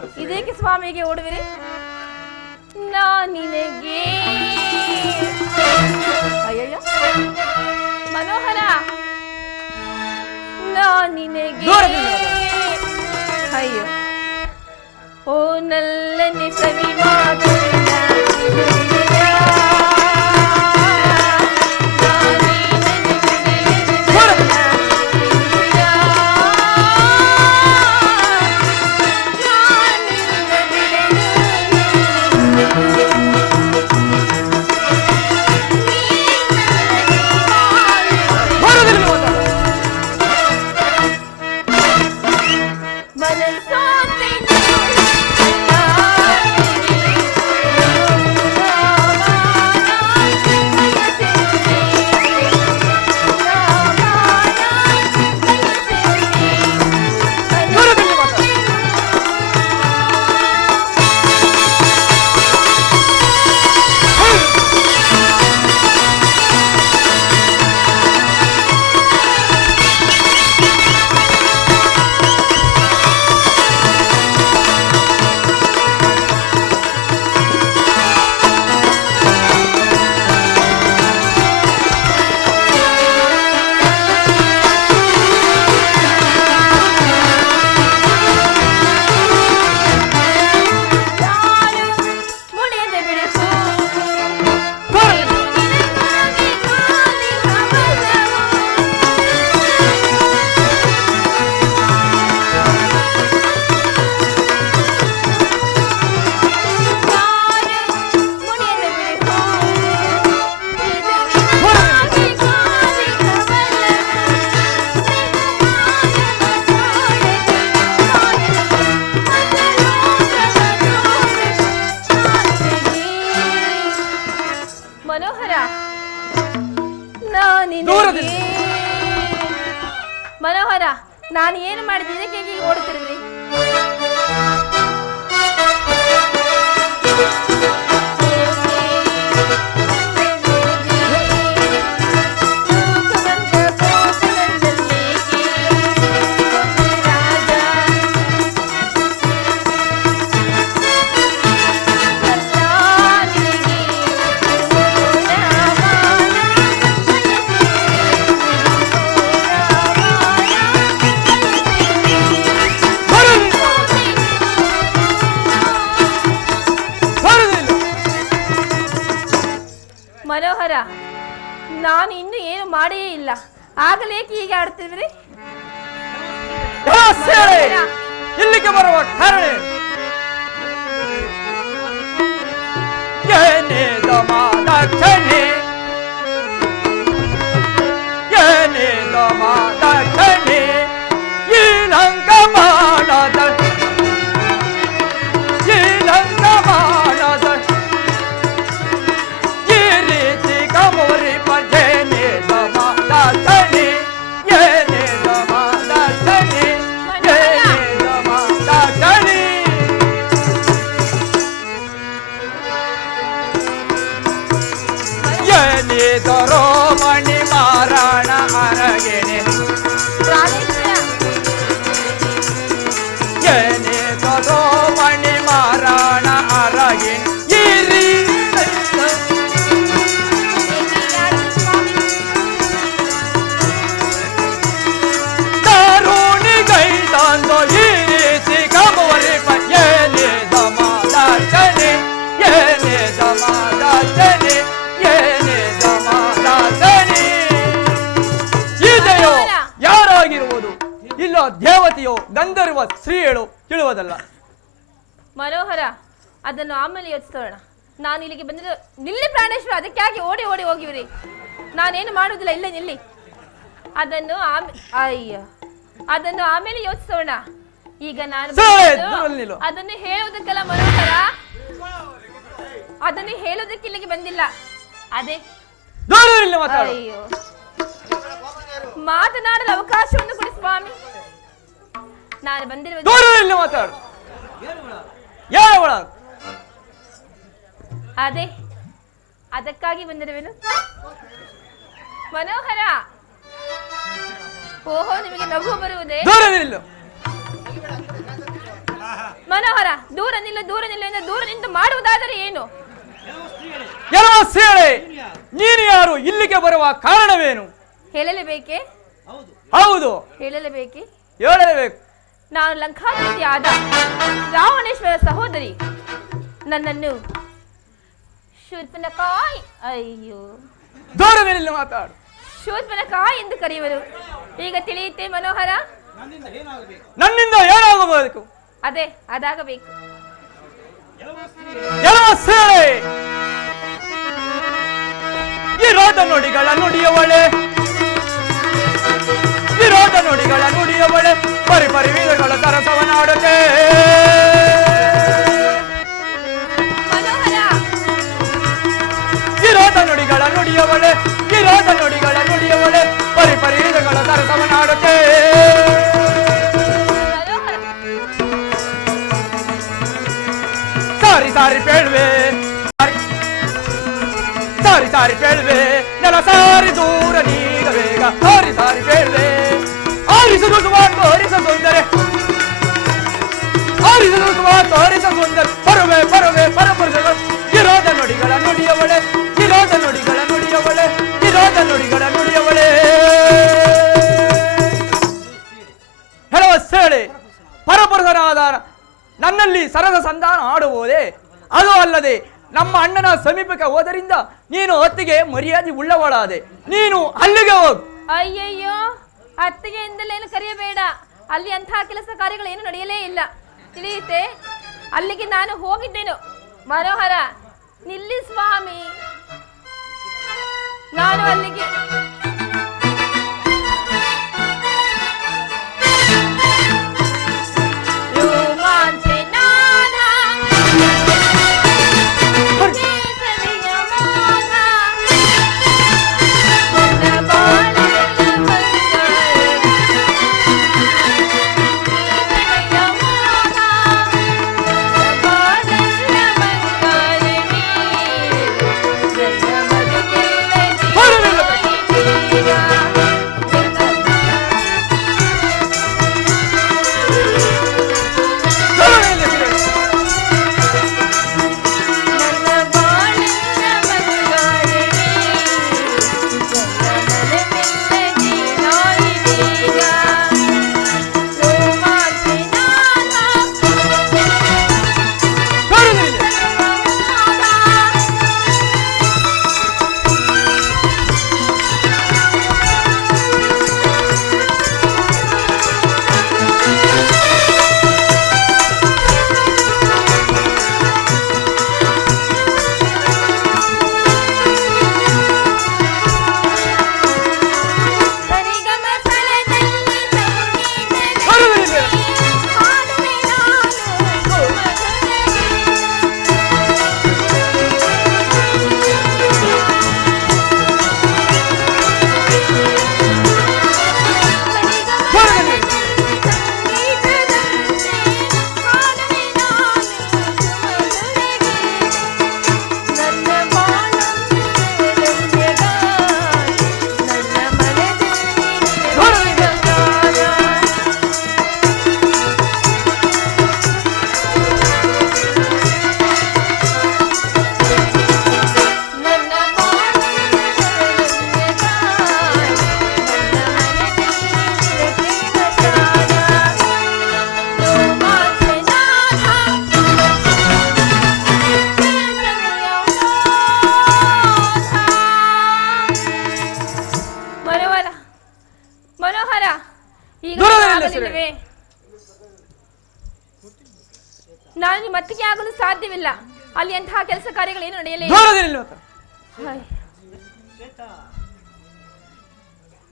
ಮಾತಾಡುತ್ತೆ. ಇದೇಕೆ ಸ್ವಾಮಿಗೆ ಓಡುವಿರಿ? ನಾ ನಿನಗೆ ಅಯ್ಯಯ್ಯ ಮನೋಹರ, ನಾ ನಿನಗೆ ಅಯ್ಯೋ ಓ ನಲ್ಲನೆ ಸವಿ ಮಾತು ಮನೋಹರ, ನಾನು ಏನು ಮಾಡಿದ್ರೆ ಕೇಳಿ ಓಡುತ್ತಿರುವೆ? ಮನೋಹರ, ನಾನು ಇನ್ನು ಏನು ಮಾಡೇ ಇಲ್ಲ, ಆಗಲೇಕೆ ಹೀಗೆ ಆಡ್ತಿದ್ರಿ? ಇಲ್ಲಿಗೆ ಬರುವ ಕಾರಣ ಮಣಿ ಮಾರಾಣ ಅರಗೆನೆ ಮಣಿ ಮಾರಾಣ ಅರಗೆ ದಾರುಣಿ ಗೈದಂದು ಈ ರೀತಿ ಗಮವರಿ ಏನೇ ಸಮಾಧಾನೆ ಏನೇ ಸಮಾಧಾನೆ ಏನೇ ಸಮಾಧಾನೆ ಇದೆಯೋ ಯಾರಾಗಿರುವುದು? ಇಲ್ಲ ದೇವತೆಯೋ ಗಂಧರ್ವ ಸ್ತ್ರೀಯಳು ತಿಳಿಯುವುದಲ್ಲ. ಮನೋಹರ, ಅದನ್ನು ಆಮೇಲೆ ಯೋಚಿಸೋಣ. ನಾನು ಇಲ್ಲಿಗೆ ಬಂದಿದ್ದು ನಿಲ್ಲಿ ಪ್ರಾಣೇಶ್ವರ, ಅದಕ್ಕಾಗಿ ಓಡಿ ಓಡಿ ಹೋಗಿವಿರಿ. ನಾನೇನು ಮಾಡುವುದಿಲ್ಲ, ಇಲ್ಲೇ ನಿಲ್ಲಿ. ಅದನ್ನು ಅದನ್ನು ಆಮೇಲೆ ಯೋಚಿಸೋಣ. ಈಗ ನಾನು ಅದನ್ನು ಹೇಳುವುದಕ್ಕಲ್ಲ ಮನೋಹರ, ಅದನ್ನು ಹೇಳುವುದಕ್ಕೆ ಇಲ್ಲಿಗೆ ಬಂದಿಲ್ಲ. ಅದೇ ಅಯ್ಯೋ, ಮಾತನಾಡಲು ಅವಕಾಶವನ್ನು ಕೊಡಿ ಸ್ವಾಮಿ. ನಾನು ಬಂದಿರುವ ಮಾತಾಡು. ಅದೇ ಅದಕ್ಕಾಗಿ ಬಂದಿರುವೆನು ಮನೋಹರ. ಓಹೋ, ನಿಮಗೆ ನಗು ಬರುವುದೇ? ಮನೋಹರ, ದೂರ ನಿಲ್ಲ ಎಂದು ದೂರ ನಿಂತು ಮಾಡುವುದಾದರೆ ಏನು? ಎಲ್ಲ ಸೇಳೆ, ನೀನು ಯಾರು? ಇಲ್ಲಿಗೆ ಬರುವ ಕಾರಣವೇನು? ಹೇಳಲೇಬೇಕೆ? ಹೌದು, ಹೇಳಲೇಬೇಕೆ? ಹೇಳಲೇಬೇಕು. ನಾನು ಲಂಕಾಪತಿಯಾದ ರಾವಣೇಶ್ವರ ಸಹೋದರಿ. ನನ್ನನ್ನು ಶೂರ್ಪನಖಾಯಿ, ಅಯ್ಯೋ ದೂರದಲ್ಲಿ ಮಾತಾಡು. ಶೂರ್ಪನಖಾಯಿ ಎಂದು ಕರೆಯುವರು. ಈಗ ತಿಳಿಯುತ್ತೆ ಮನೋಹರ? ನನ್ನಿಂದ ಏನಾಗಬೇಕು? ಅದೇ ಅದಾಗಬೇಕು. ಎಲ್ಲ ಸೇಳೆ, ವಿರೋಧ ನುಡಿಗಳ ನುಡಿಯವಳೆ, ವಿರೋಧ ನುಡಿಗಳ ನುಡಿಯವಳೆ, ಪರಿವಿಧಗಳ ಸರಸವನಾಡುತ್ತೆ. ಮನೋಹರ, ವಿರೋಧ ನುಡಿಗಳ ನುಡಿಯವಳೆ, ವಿರೋಧ ನುಡಿಗಳ ನುಡಿಯವಳೆ, ಪರಿವಿಧಗಳ ಸರಸವನಾಡುತ್ತೆ. ಮನೋಹರ, ಸಾರಿ ಸಾರಿ ಪೇಳ್ವೆ, ಸಾರಿ ಸಾರಿ ಪೇಳ್ವೆ, ನೆಲ ಸಾರಿ ದೂರ ನೀಗ ಬೇಗ. ಸಾರಿ ಸಾರಿ ಪೇಳ್ವೆ, ಆರಿಸಲು ತೋರಿಸ ಸುಂದರ, ಆರಿಸಲು ತೋರಿಸ ಸುಂದರ, ಪರವೆ ಪರವೆ ಪರಪುರುಷ. ವಿರೋಧ ನುಡಿಗಳ ನುಡಿಯವಳೆ, ವಿರೋಧ ನುಡಿಗಳ ನುಡಿಯವಳೆ, ವಿರೋಧ ನುಡಿಗಳ ನುಡಿಯವಳೆ. ಹೇಳುವ ಸೇಳೆ, ಪರಪುರುಷನಾದ ನನ್ನಲ್ಲಿ ಸರಸ ಸಂಧಾನ ಆಡುವುದೇ? ಅದು ಅಲ್ಲದೆ ನಮ್ಮ ಅಣ್ಣನ ಸಮೀಪಕ್ಕೆ ಹೋದರಿಂದ ನೀನು ಹೊತ್ತಿಗೆ ಮರ್ಯಾದೆ ಉಳ್ಳವಳಾದೆ. ನೀನು ಅಲ್ಲಿಗೆ ಹೋಗು. ಅಯ್ಯಯ್ಯೋ, ಅತ್ತಿಗೆಯಿಂದಲೇನು ಕರೆಯಬೇಡ. ಅಲ್ಲಿ ಅಂತಹ ಕೆಲಸ ಕಾರ್ಯಗಳೇನು ನಡೆಯಲೇ ಇಲ್ಲ, ತಿಳಿಯುತ್ತೆ? ಅಲ್ಲಿಗೆ ನಾನು ಹೋಗಿದ್ದೇನು. ಮನೋಹರ, ನಿಲ್ಲಿ ಸ್ವಾಮಿ, ನಾನು ಅಲ್ಲಿಗೆ ನಾನು ನಿಮ್ಮ ಅತ್ತಿಗೆ ಆಗಲು ಸಾಧ್ಯವಿಲ್ಲ. ಅಲ್ಲಿ ಅಂತಹ ಕೆಲಸ ಕಾರ್ಯಗಳೇನು ನಡೆಯಲಿಲ್ಲ.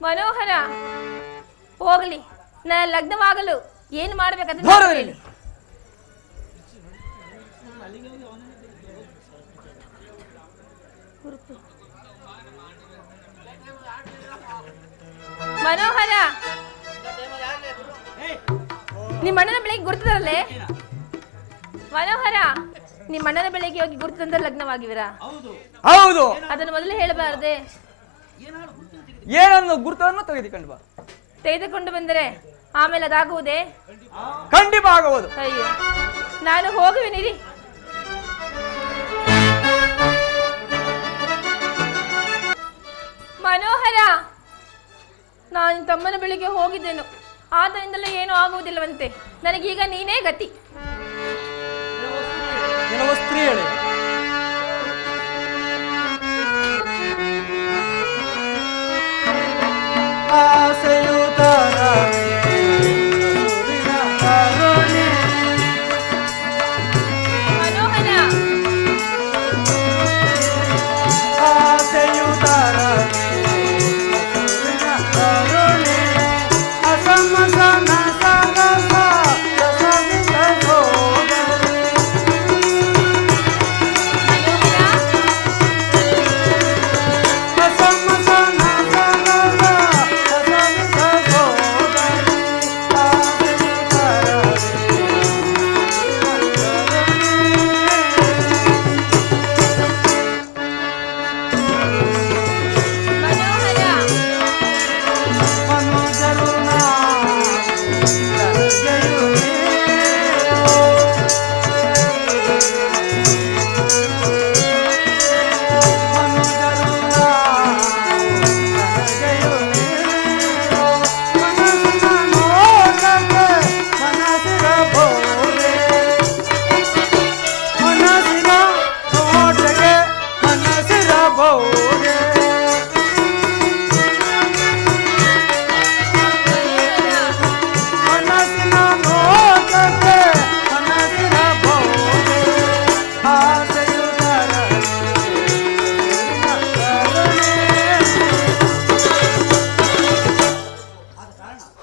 ಮನೋಹರ, ಹೋಗಲಿ, ನನ್ನ ಲಗ್ನವಾಗಲು ಏನು ಮಾಡಬೇಕಂತ ಹೇಳಿ. ಮನೋಹರ, ನಿಮ್ಮ ಅಣ್ಣನ ಬೆಳಿಗ್ಗೆ ಗುರುತದಲ್ಲೇ? ಮನೋಹರ, ನಿಮ್ಮ ಅಣ್ಣನ ಬೆಳಿಗ್ಗೆ ಹೋಗಿ ಗುರುತು ತಂದ ಲಗ್ನವಾಗಿವಿರಾ? ಹೌದು. ಅದನ್ನು ಮೊದಲೇ ಹೇಳಬಾರದೆ? ಏನನ್ನು ಗುರುತನ್ನು ತೆಗೆದುಕೊಂಡು ಬಂದರೆ ಆಮೇಲೆ ಅದಾಗುವುದೇ? ಖಂಡಿತ ಆಗಬಹುದು. ಅಯ್ಯೋ ನಾನು ಹೋಗುವೆನಿರಿ. ಮನೋಹರ, ನಾನು ತಮ್ಮನ ಬಳಿಗೆ ಹೋಗಿದ್ದೆನು, ಆದ್ದರಿಂದಲೇ ಏನೂ ಆಗುವುದಿಲ್ಲವಂತೆ. ನನಗೀಗ ನೀನೇ ಗತಿ. ಕೆಲವು ಸ್ತ್ರೀಯಳೆ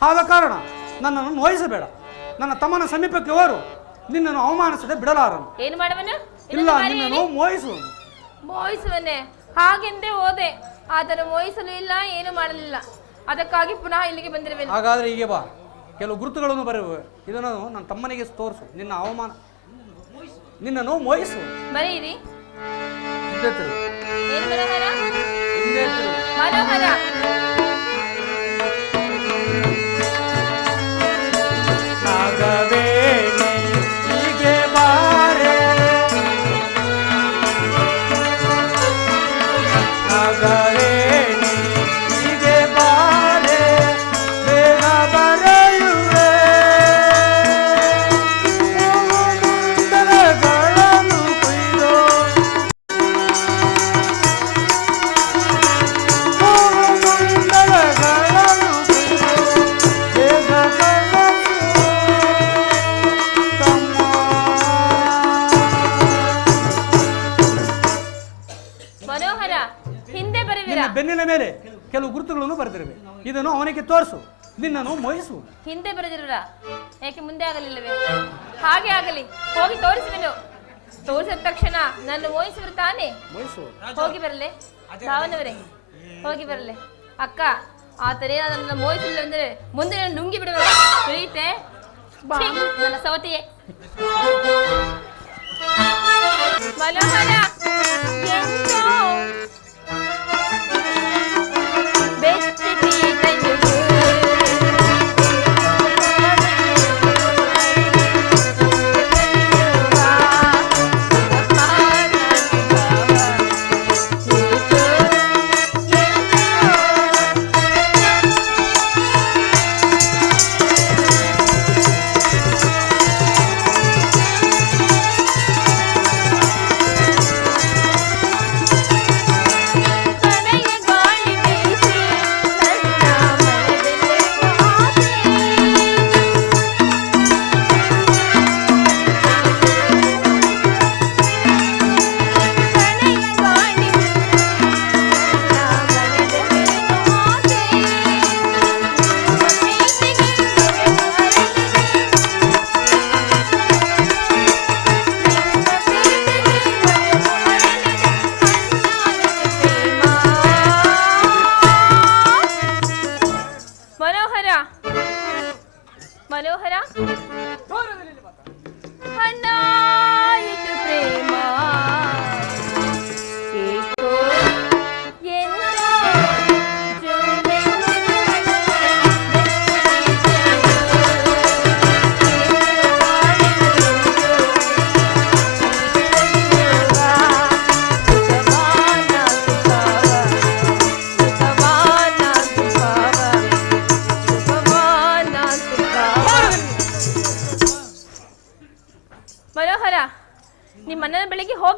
ಆದ ಕಾರಣ ನನ್ನನ್ನು ನೋಯಿಸಬೇಡ. ನನ್ನ ತಮ್ಮನ ಸಮೀಪಕ್ಕೆ ಹೋರು, ನಿನ್ನನ್ನು ಅವಮಾನಿಸದೆ ಬಿಡಲಾರನು. ಏನು ಮಾಡುವನು? ಇಲ್ಲ, ನಿನ್ನನ್ನು ಮೋಹಿಸುವನು. ಮೋಹಿಸುವನೆ ಹಾಗೆಂದೇ ಹೋದೆ, ಆದರೆ ಮೋಹಿಸಲು ಇಲ್ಲ, ಏನು ಮಾಡಲಿಲ್ಲ. ಅದಕ್ಕಾಗಿ ಪುನಃ ಇಲ್ಲಿಗೆ ಬಂದಿರುವೆನು. ಹಾಗಾದ್ರೆ ಹೀಗೆ ಬಾ, ಕೆಲವು ಗುರುತುಗಳನ್ನು ಬರುವೆ, ಇದನ್ನು ನನ್ನ ತಮ್ಮನಿಗೆ ತೋರಿಸು. ನಿನ್ನ ಅವಮಾನ, ನಿನ್ನನ್ನು ಮೋಹಿಸು. ಬರೀರಿ. ಹಿಂದೆ ತಿರುಗು. ಏನು ಮನೋಹರ? ಹಿಂದೆ ತಿರುಗು. ಮನೋಹರ, ಬೆನ್ನಿನ ಮೇಲೆ ಕೆಲವು ಗುರುತುಗಳನ್ನು ಬರೆದಿರುವೆ, ಇದನ್ನು ಅವನಿಗೆ ತೋರಿಸು. ನಿನ್ನನ್ನು ಮೋಹಿಸು. ಹಿಂದೆ ಬರೆದಿರುವ, ಯಾಕೆ ಮುಂದೆ ಆಗಲಿಲ್ಲವೇ? ಹಾಗೆ ಆಗಲಿ, ಹೋಗಿ ತೋರಿಸುವೆನು. ತೋರಿಸಿದ ತಕ್ಷಣ ನನ್ನ ಮೋಹಿಸುವರು ತಾನೇ. ಹೋಗಿ ಬರಲೆ ಭಾವನವರೇ, ಹೋಗಿ ಬರಲೆ. ಅಕ್ಕ, ಆತನೇ ನನ್ನ ಮೋಹಿಸಲಿಲ್ಲ ಅಂದರೆ ಮುಂದೆ ನಾನು ನುಂಗಿ ಬಿಡುವ. ತಿಳಿಯುತ್ತೆ ನನ್ನ ಸವತಿಯೇ. ಮನೋಹರ, ಎಂತೋ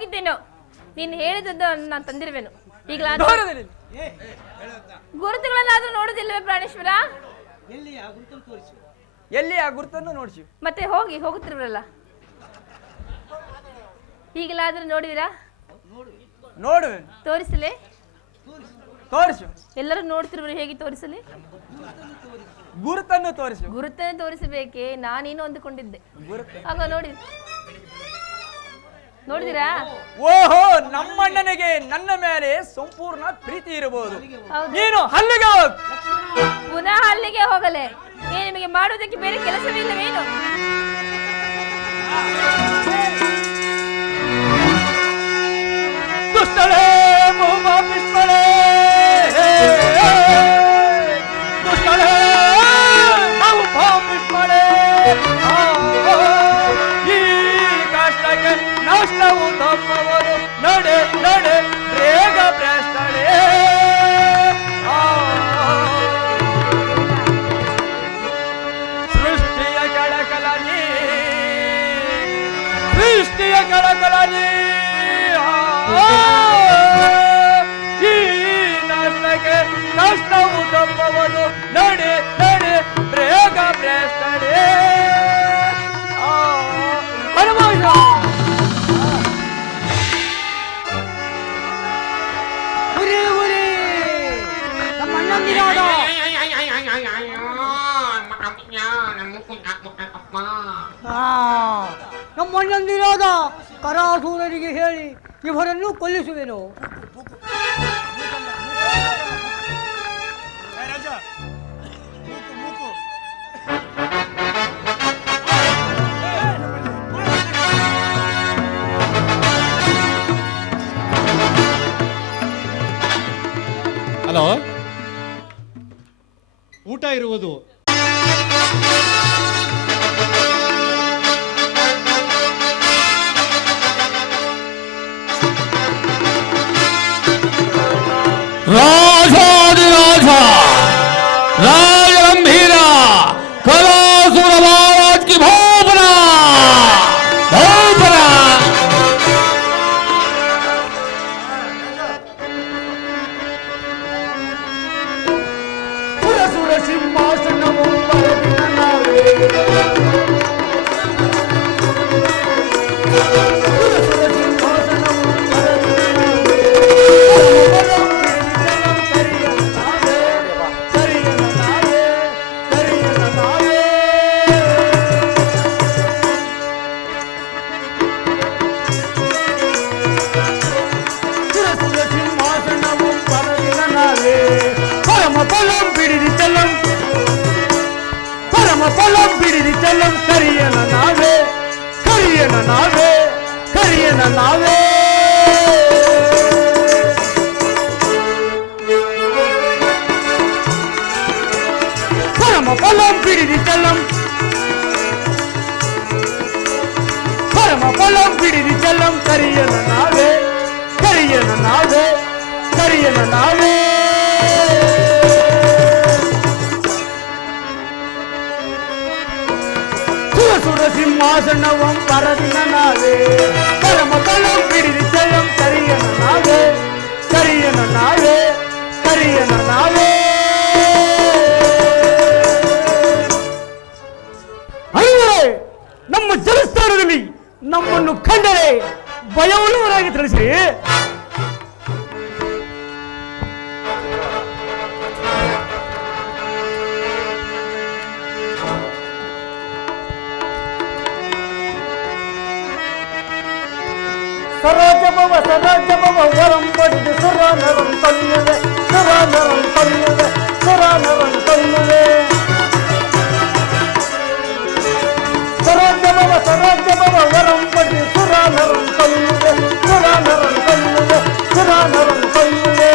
ಹೋಗಿದ್ದೇನೋ ನೀನು ಹೇಳಿದ್ದನ್ನು ನಾನು ತಂದಿರುವೆನು. ಈಗಲಾದ್ರೂ ಗುರುತುಗಳನ್ನಾದ್ರೂ ನೋಡುದಿಲ್ಲವೇ ಪ್ರಾಣೇಶ್ವರ? ಎಲ್ಲಿ ಆ ಗುರುತನ್ನು ನೋಡಿಸಿ ಮತ್ತೆ ಹೋಗುತ್ತಿರುವಲ್ಲ, ಈಗಲಾದ್ರೂ ನೋಡುವಿರಾ? ನೋಡುವೆ. ತೋರಿಸಲೇ? ತೋರಿಸು. ಎಲ್ಲರೂ ನೋಡ್ತಿರುವರು, ಹೇಗೆ ತೋರಿಸಲಿ? ಗುರುತನ್ನು ತೋರಿಸು. ಗುರುತನ್ನು ತೋರಿಸಬೇಕೆ? ನಾನೇನು ಅಂದುಕೊಂಡಿದ್ದೆ. ಆಗ ನೋಡಿದಿರಾ? ಓಹೋ, ನಮ್ಮಣ್ಣನಿಗೆ ನನ್ನ ಮೇಲೆ ಸಂಪೂರ್ಣ ಪ್ರೀತಿ ಇರಬಹುದು. ನೀನು ಅಲ್ಲಿಗೆ ಹೋಗು. ಪುನಃ ಅಲ್ಲಿಗೆ ಹೋಗಲೇ? ನಿಮಗೆ ಮಾಡುವುದಕ್ಕೆ ಬೇರೆ ಕೆಲಸವಿಲ್ಲವೇನು? ದುಷ್ಟಳೇ ಬಹುಪಾಪಿಷ್ಟಳೇ, ದುಷ್ಟಳೇ ಬಹುಪಾಪಿಷ್ಟಳೇ, ಈ ಕಷ್ಟಕ್ಕೆ ನಷ್ಟವು ತಪ್ಪವರು ನಡೆ ನಡೆ ಬೇಗ ಭ್ರಷ್ಟಳೇ. ಸೃಷ್ಟಿಯ ಕೆಳಕಲನಿ, ಸೃಷ್ಟಿಯ ಕೆಳಕಲನಿ, ಈ ನಷ್ಟಕ್ಕೆ ನಷ್ಟವು ತಪ್ಪವನು ನಡೆ ನಡೆ ಬೇಗ ಭ್ರಷ್ಟಳೇ. ಹನುಮಾನ ಹುರಿ ಹುರಿ ನಮ್ಮ ಅಣ್ಣಂದಿರಾದ ನಮ್ಮ ಅಣ್ಣಂದಿರಾದ ಕರಾಸೂರರಿಗೆ ಹೇಳಿ ಇವರನ್ನು ಕೊಲ್ಲಿಸುವೆನು. ಹಲೋ, ಊಟ ಇರುವುದು. राजाधिराज राज गंभीर कलासुर महाराज की भूपना भूपना। सुर सिंहासन ಪರಮ ಬಿಡಿದಿ ಚಲಂ ಕರಿಯನ ನಾವೇ ಕರಿಯನ ನಾವೇ ಕರಿಯನ ನಾವೇ. ಪರಮ ಫಲಂ ಬಿಡಿದಿ ಚಲಂ ಪರಮ ಫಲಂ ಬಿಡಿದಿ ಚಲಂ ಕರಿಯನ ನಾವೇ ಕರಿಯನ ನಾವೇ ಕರಿಯನ ನಾವೇ. ಸುರ ಸಿಂಹಾಸನವಂ ಪರದಿನ ನಾವೇ ಪರಮ ಫಲಂ ಬಿಡಿದಿ ಚಲಂ ಕರಿಯನ ನಾವೇ ಕರಿಯನ ನಾವೇ ಕರಿಯನ ನಾವೇ. ಅಲ್ಲವೇ ನಮ್ಮ ಜಲಸ್ಥಾನದಲ್ಲಿ ನಮ್ಮನ್ನು ಕಂಡರೆ ಭಯವುಳ್ಳವರಾಗಿ ತಿಳಿಸಿ. ಸರಾಜಬವ ಸರಾಜಬವ ವರಂ ಪಡೆದು ಸುರಾನರಂ ತನ್ನುವೆ ಸುರಾನರಂ ತನ್ನುವೆ ಸುರಾನರಂ ತನ್ನುವೆ. ಸರಾಜಬವ ಸರಾಜಬವ ವರಂ ಪಡೆದು ಸುರಾನರಂ ತನ್ನುವೆ ಸುರಾನರಂ ತನ್ನುವೆ ಸುರಾನರಂ ತನ್ನುವೆ.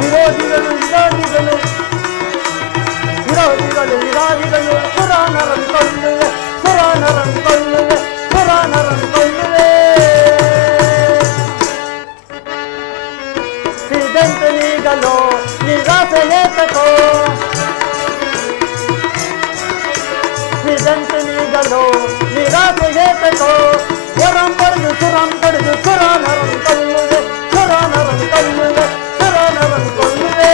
ವಿರೋಧಿಗಳು ವಿರಾಗಿಗಳು ವಿರೋಧಿಗಳು ವಿರಾಗಿಗಳು ಸುರಾನರಂ ತನ್ನುವೆ ಸುರಾನರಂ ತನ್ನುವೆ ಸುರಾನರಂ ತನ್ನುವೆ. ಸಿದ್ಧಂತನಿಗಲೋ ನಿರಾಸೆಯೇತಕೋ ಸಿದ್ಧಂತನಿಗಲೋ ನಿರಾಸೆ ಏತಕೋ ವರಂ ಪಡೆದು ಸುರಂ ಪಡೆದು ಸುರಾನರನ್ನು ಕೊಲ್ಲುವೆ ಸುರಾನರನ್ನು ಕೊಲ್ಲುವೆ ಸುರಾನರನ್ನು ಕೊಲ್ಲುವೆ.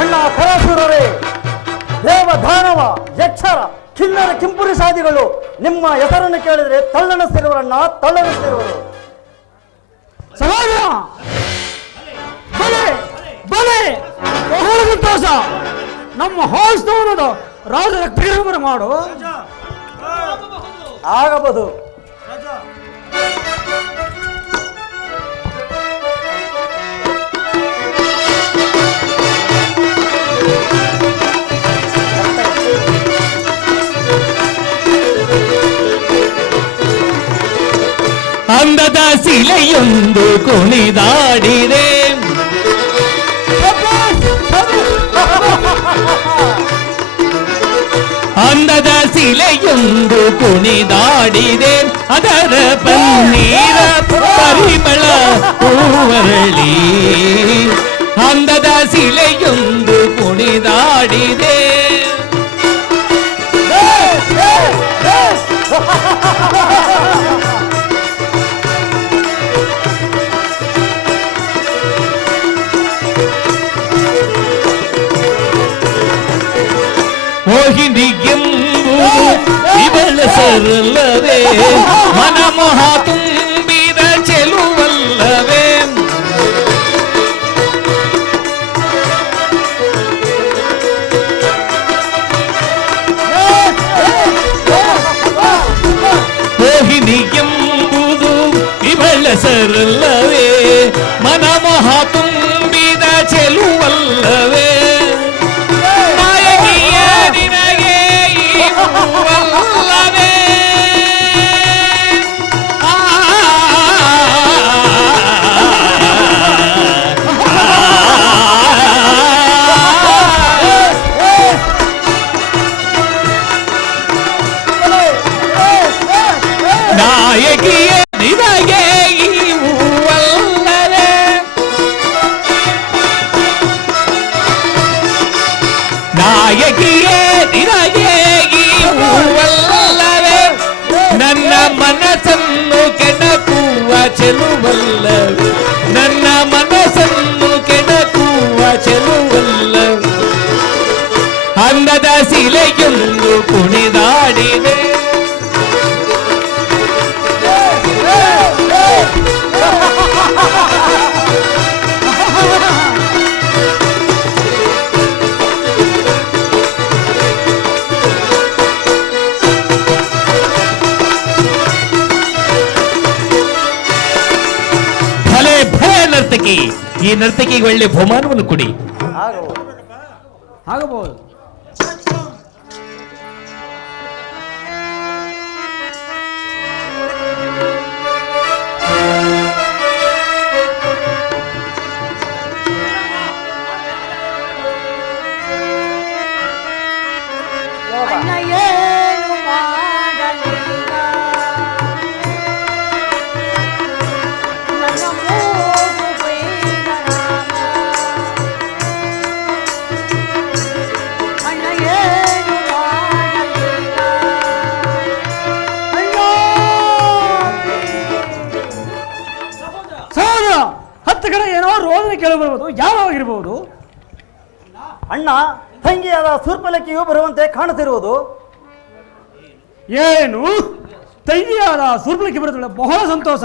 ಅಣ್ಣ ಪರಾಸುರರೇ, ದೇವ ದಾನವ ಯಕ್ಷರ ಕಿನ್ನರ ಕಿಂಪುರುಷಾದಿಗಳು ನಿಮ್ಮ ಹೆಸರನ್ನು ಕೇಳಿದರೆ ತಳ್ಳಣಿಸ್ತಿರುವರಣ್ಣ, ತಳ್ಳಣಿಸ್ತಿರುವರು. ಸಹೋದರ ಬಲೆ ಬಲೆ ಬಹಳ ಸಂತೋಷ. ನಮ್ಮ ಹಾಸ್ತವನದ ರಾಜ ರಕ್ತಗಿರಮರ ಮಾಡು ಆಗಬಹುದು. ಅಂದದ ಶಿಲೆಯೊಂದು ಕುಣಿದಾಡಿದೆ, ಅಂದದ ಶಿಲೆಯೊಂದು ಕುಣಿದಾಡಿದೆ, ಅದರ ಪನ್ನೀರ ಪರಿಮಳ ಹೂವರಳಿ. ಅಂದದ ಶಿಲೆಯೊಂದು ಕುಣಿದಾಡಿದೆ. ಮೋಹಿನಿಗೆಂಬುದು ಇವಳ ಸರಲ್ಲವೇ, ಮನಮೋಹ ತುಂಬಿದ ಚೆಲುವಲ್ಲವೇ. ಮೋಹಿನಿಗೆಂಬುದು ಇವಳ ಸರಲ್ಲವೇ, ಮನಮೋಹ ತುಂಬಿದ ಚೆಲುವಲ್ಲವೇ. ನಾಯಕಿಯೇ ನಿನಗೆ ಈ ಹೂವಲ್ಲವೇ, ನನ್ನ ಮನಸ್ಸನ್ನು ಕೆಣಕುವ ಚೆಲುವಲ್ಲವೇ, ನನ್ನ ಮನಸ್ಸನ್ನು ಕೆಣಕುವ ಚೆಲುವಲ್ಲವೇ. ಅಂದದ ಶಿಲೆಯೊಂದು ಕುಣಿದಾಡಿದೆ. ನರ್ತಕಿ, ಈ ನರ್ತಕಿಗೆ ಒಳ್ಳೆ ಬಹುಮಾನವನ್ನು ಕೊಡಿ. ಆಗಬಹುದು. ಹತ್ತು ಕಡೆ ಏನೋ ರೋದನೆ ಕೇಳಬರ್ಬೋದು, ಯಾವಾಗಿರ್ಬೋದು? ಅಣ್ಣ, ತಂಗಿಯಾದ ಶೂರ್ಪನಖಿಯು ಬರುವಂತೆ ಕಾಣುತ್ತಿರುವುದು. ಏನು ತಂಗಿಯಾದ ಶೂರ್ಪನಖಿ ಬರುತ್ತಲ್ಲ, ಬಹಳ ಸಂತೋಷ.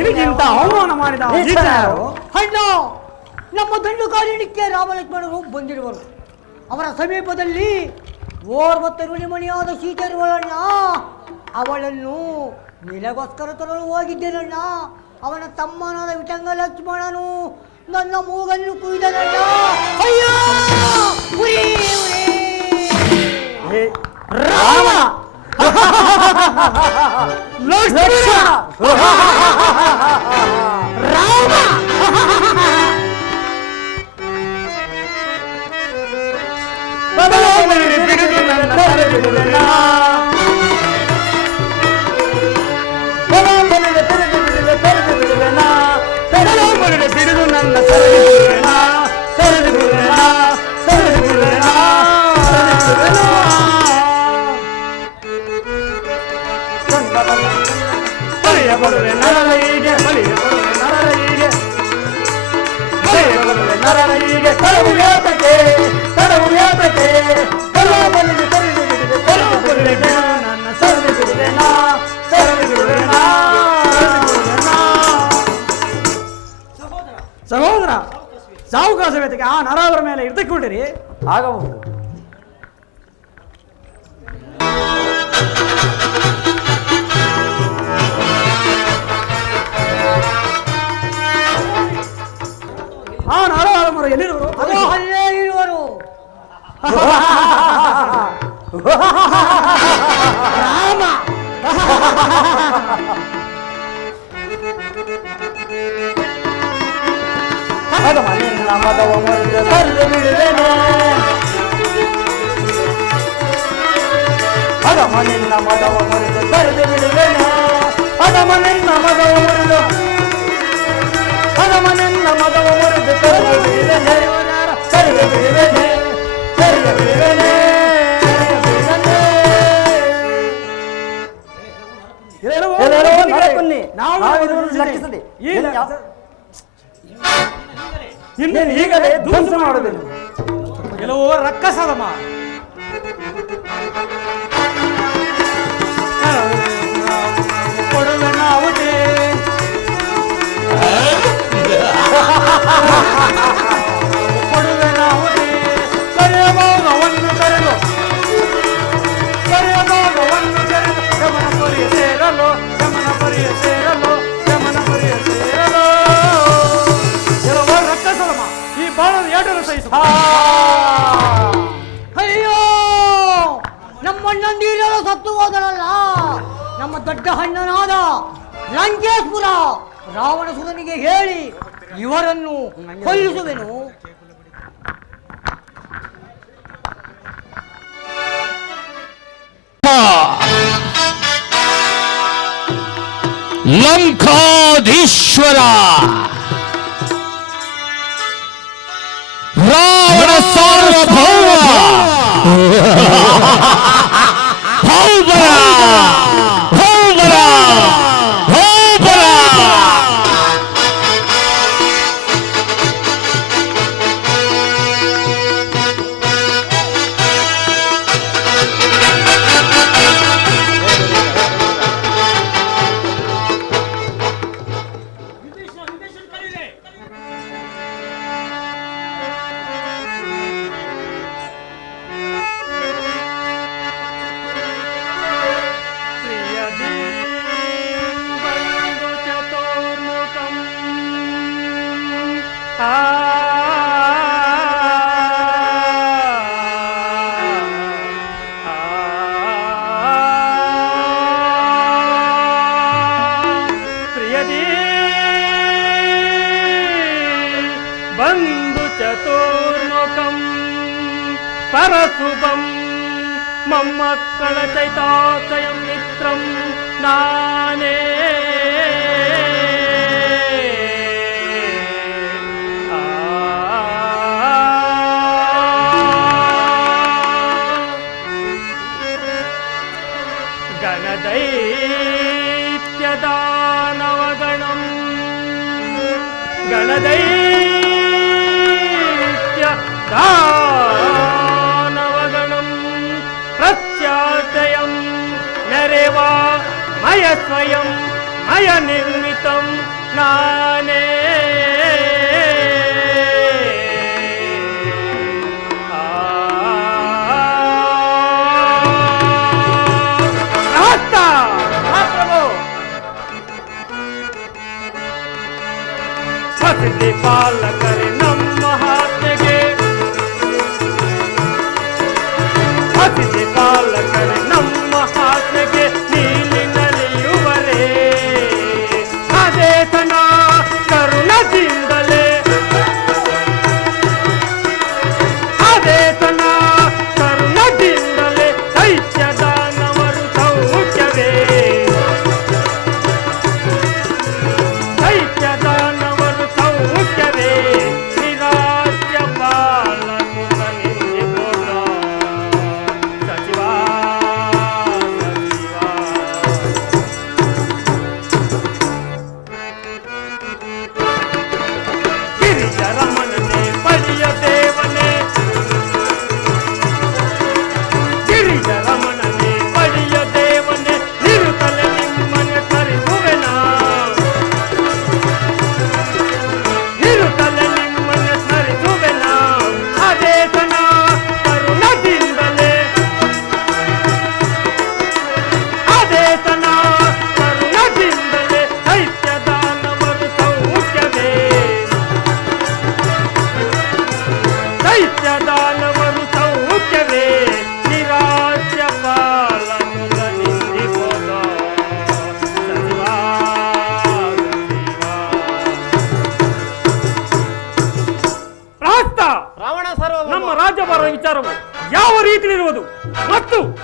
ಇದಕ್ಕಿಂತ ಅವಮಾನ ಮಾಡಿದ ಅಣ್ಣ, ನಮ್ಮ ದಂಡುಕಾರಣ್ಯಕ್ಕೆ ರಾಮಲಕ್ಷ್ಮಣರು ಬಂದಿರುವರು. ಅವರ ಸಮೀಪದಲ್ಲಿ ಓರ್ವತ್ತರುಳಿ ಮಣಿಯಾದ ಸೀತೆ ಇರುವಳಣ್ಣ. ಅವಳನ್ನು ನಿನಗೋಸ್ಕರ ತರಲು ಹೋಗಿದ್ದೇನಣ್ಣ. ಅವನ ತಮ್ಮನಾದ ವಿಟಂಗ ಲಕ್ಷ್ಮಣನು ನನ್ನ ಮೂಗನ್ನು ಕುಯ್ದನಲ್ಲ. ಅಯ್ಯೋ ಉರಿ, ಉರಿ. ರಾಮ ಲಕ್ಷ್ಮಣ ರಾಮ ಬಿಡುದು ನನ್ನ ಸಹೋದರ ಸಾವುಕಾರ ಸಮೇತಕ್ಕೆ ಆ ನರಾವರ ಮೇಲೆ ಇರ್ತಕೊಂಡಿರಿ ಆಗಬಹುದು. ಆ ನರಾವರ ಮರ ಎಲ್ಲಿರುವರು? ಅಲ್ಲೇ ಇರುವರು. ರಾಮ ಅದ ಮನೆಯ ಮದವ ಮುರಿದು ಕರೆದು ಬಿಡುವೆನು, ಅದ ಮನೆಯ ಮದವ ಮುರಿದು ಕರೆದು ಬಿಡುವೆನು, ಅದ ಮನೆಯ ಮದವ ಮುರಿದು, ಅದ ಮನೆಯ ಮದವ ಮುರಿದು ಕರೆದು ಬಿಡುವೆನೆ, ಕರೆದು ಬಿಡುವೆನೆ, ಕರೆದು ಬಿಡುವೆನೆ. ಲಕ್ಷಿಸದೆ ಇನ್ನು ಈಗಲೇ ಧ್ವಂಸ ಮಾಡುವುದಿಲ್ಲ. ಕೆಲವು ರಕ್ಕಸದ ಮಾ ಕೊಡುವೆ ನಾವುದೇ ಕೊಡುವೆ ನಾವುದೇ ಕರೆಯಭಾಗವನ್ನು ಕರೆದು ಕರೆಯಭಾಗವನ್ನು ಕರೆದು ಯಮನ ಪರಿಯ ಸೇರಲು ಯಮನ ಪರಿಯ ಸೇರಲು ಯಮನ ಪರಿಯ ಸೇರಲು. ಕೆಲವು ರಕ್ಕಸದ ಮಾ ಈ ಬಾಣದ ಏಟನ್ನು ಸಹಿಸ. ಅಯ್ಯೋ ನಮ್ಮಣ್ಣಂದಿರಲು ಸತ್ತು ಹೋದರಲ್ಲ ನಮ್ಮ ದೊಡ್ಡ ಹಣ್ಣನಾದ ಲಂಕೇಶ್ಪುರ ರಾವಣ ಸುರನಿಗೆ ಹೇಳಿ ಇವರನ್ನು ಕೊಲ್ಲಿಸುವೆನು. ಲಂಕಾಧೀಶ್ವರ ರಾವಣ ಸಾರ್ವಭೌಮ ಹೌಬರ ಹೌಬರ ಹೌಬರ. ಬಂಧು ಚತುರ್ಮುಖಂ ಪರಶುಭಂ ಮಮ್ಮಕ್ಕಳ ಚೈತಾಚಯಂ ಮಿತ್ರಂ ನಾನೇ ಗಣದೈತ್ಯದಾನವಗಣಂ ಗಣದೈತ್ಯದಾನವಗಣಂ ಪ್ರತ್ಯಾಚಯಂ ನರೇವಾ ಮಯ ಸ್ವಯಂ ಮಯ ನಿರ್ಮಿತಂ ನಾನೇ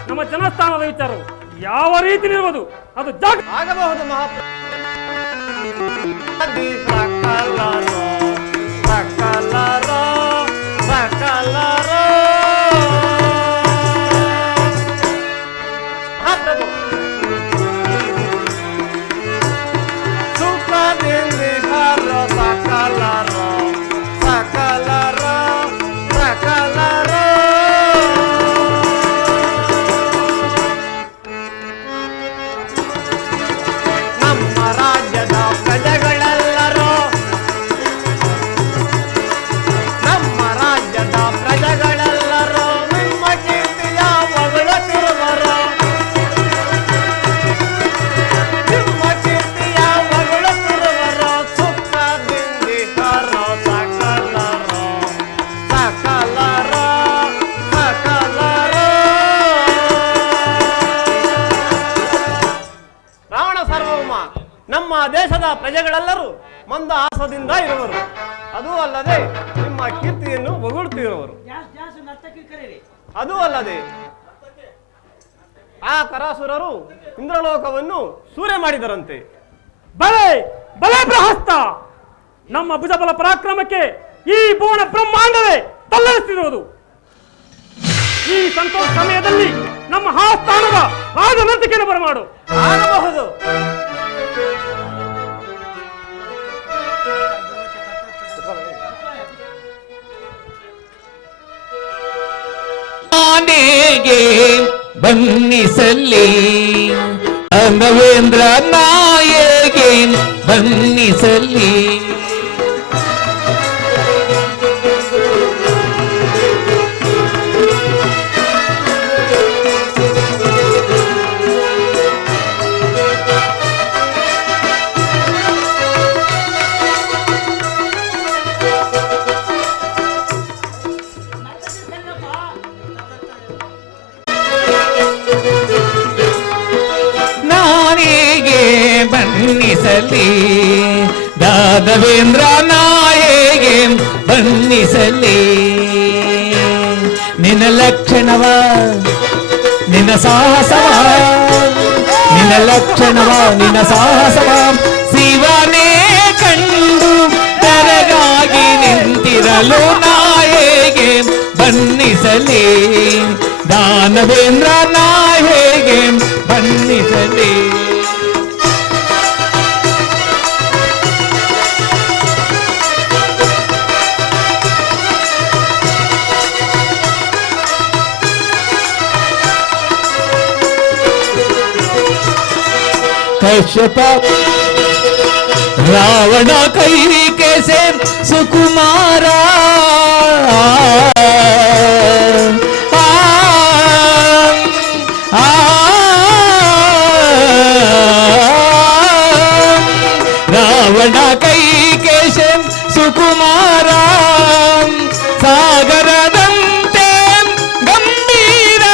ನಮ್ಮ ಜನಸ್ಥಾನದ ವಿಚಾರವು ಯಾವ ರೀತಿ ಇರುವುದು ಅದು ಆಗಬಹುದು ಮಹಾಪ್ರಭು. ಮಹಾಪ್ರಭು ನಮ್ಮ ದೇಶದ ಪ್ರಜೆಗಳೆಲ್ಲರೂ ಮಂದಹಾಸದಿಂದ ಇರುವರು. ಅದೂ ಅಲ್ಲದೆ ನಿಮ್ಮ ಕೀರ್ತಿಯನ್ನು ಹೊಗಳುತ್ತಿರುವರು. ಅದೂ ಅಲ್ಲದೆ ಆ ಕರಾಸುರರು ಇಂದ್ರಲೋಕವನ್ನು ಸೂರೆ ಮಾಡಿದರಂತೆ. ಬಲೆ ಬಲೆ ಪ್ರಹಸ್ತ, ನಮ್ಮ ಭುಜಬಲ ಪರಾಕ್ರಮಕ್ಕೆ ಈ ಭುವನ ಬ್ರಹ್ಮಾಂಡವೇ ತಲ್ಲರಿಸಿರುವುದು. ಈ ಸಂತೋಷ ಸಮಯದಲ್ಲಿ ನಮ್ಮ ಆಸ್ಥಾನದ ರಾಜನಂತಿಕೆಯನ್ನು ಬರಮಾಡು. ಆಗಬಹುದು. ಆನೆಗೆ ಬನ್ನಿಸಲಿ ನವೇಂದ್ರ ನಾಯಗೆ ಬನ್ನಿಸಲಿ. ಬನ್ನಿಸಲಿ ದಾದವೇಂದ್ರ ನಾಯಗೆ ಬನ್ನಿಸಲಿ. ನಿನ್ನ ಲಕ್ಷಣವ ನಿನ್ನ ಸಾಹಸವ ನಿನ್ನ ಲಕ್ಷಣವ ನಿನ್ನ ಸಾಹಸವ ಶಿವನೇ ಕಂಡು ತೆರಗಾಗಿ ನಿಂತಿರಲು ನಾಯಗೆ ಬನ್ನಿಸಲಿ. ದಾನವೇಂದ್ರ ನಾಯಗೆ ಬನ್ನಿಸಲಿ. कश्यप रावण कैके से सुकुमारा रावण कैके से सुकुमारा सागरदंते गंभीर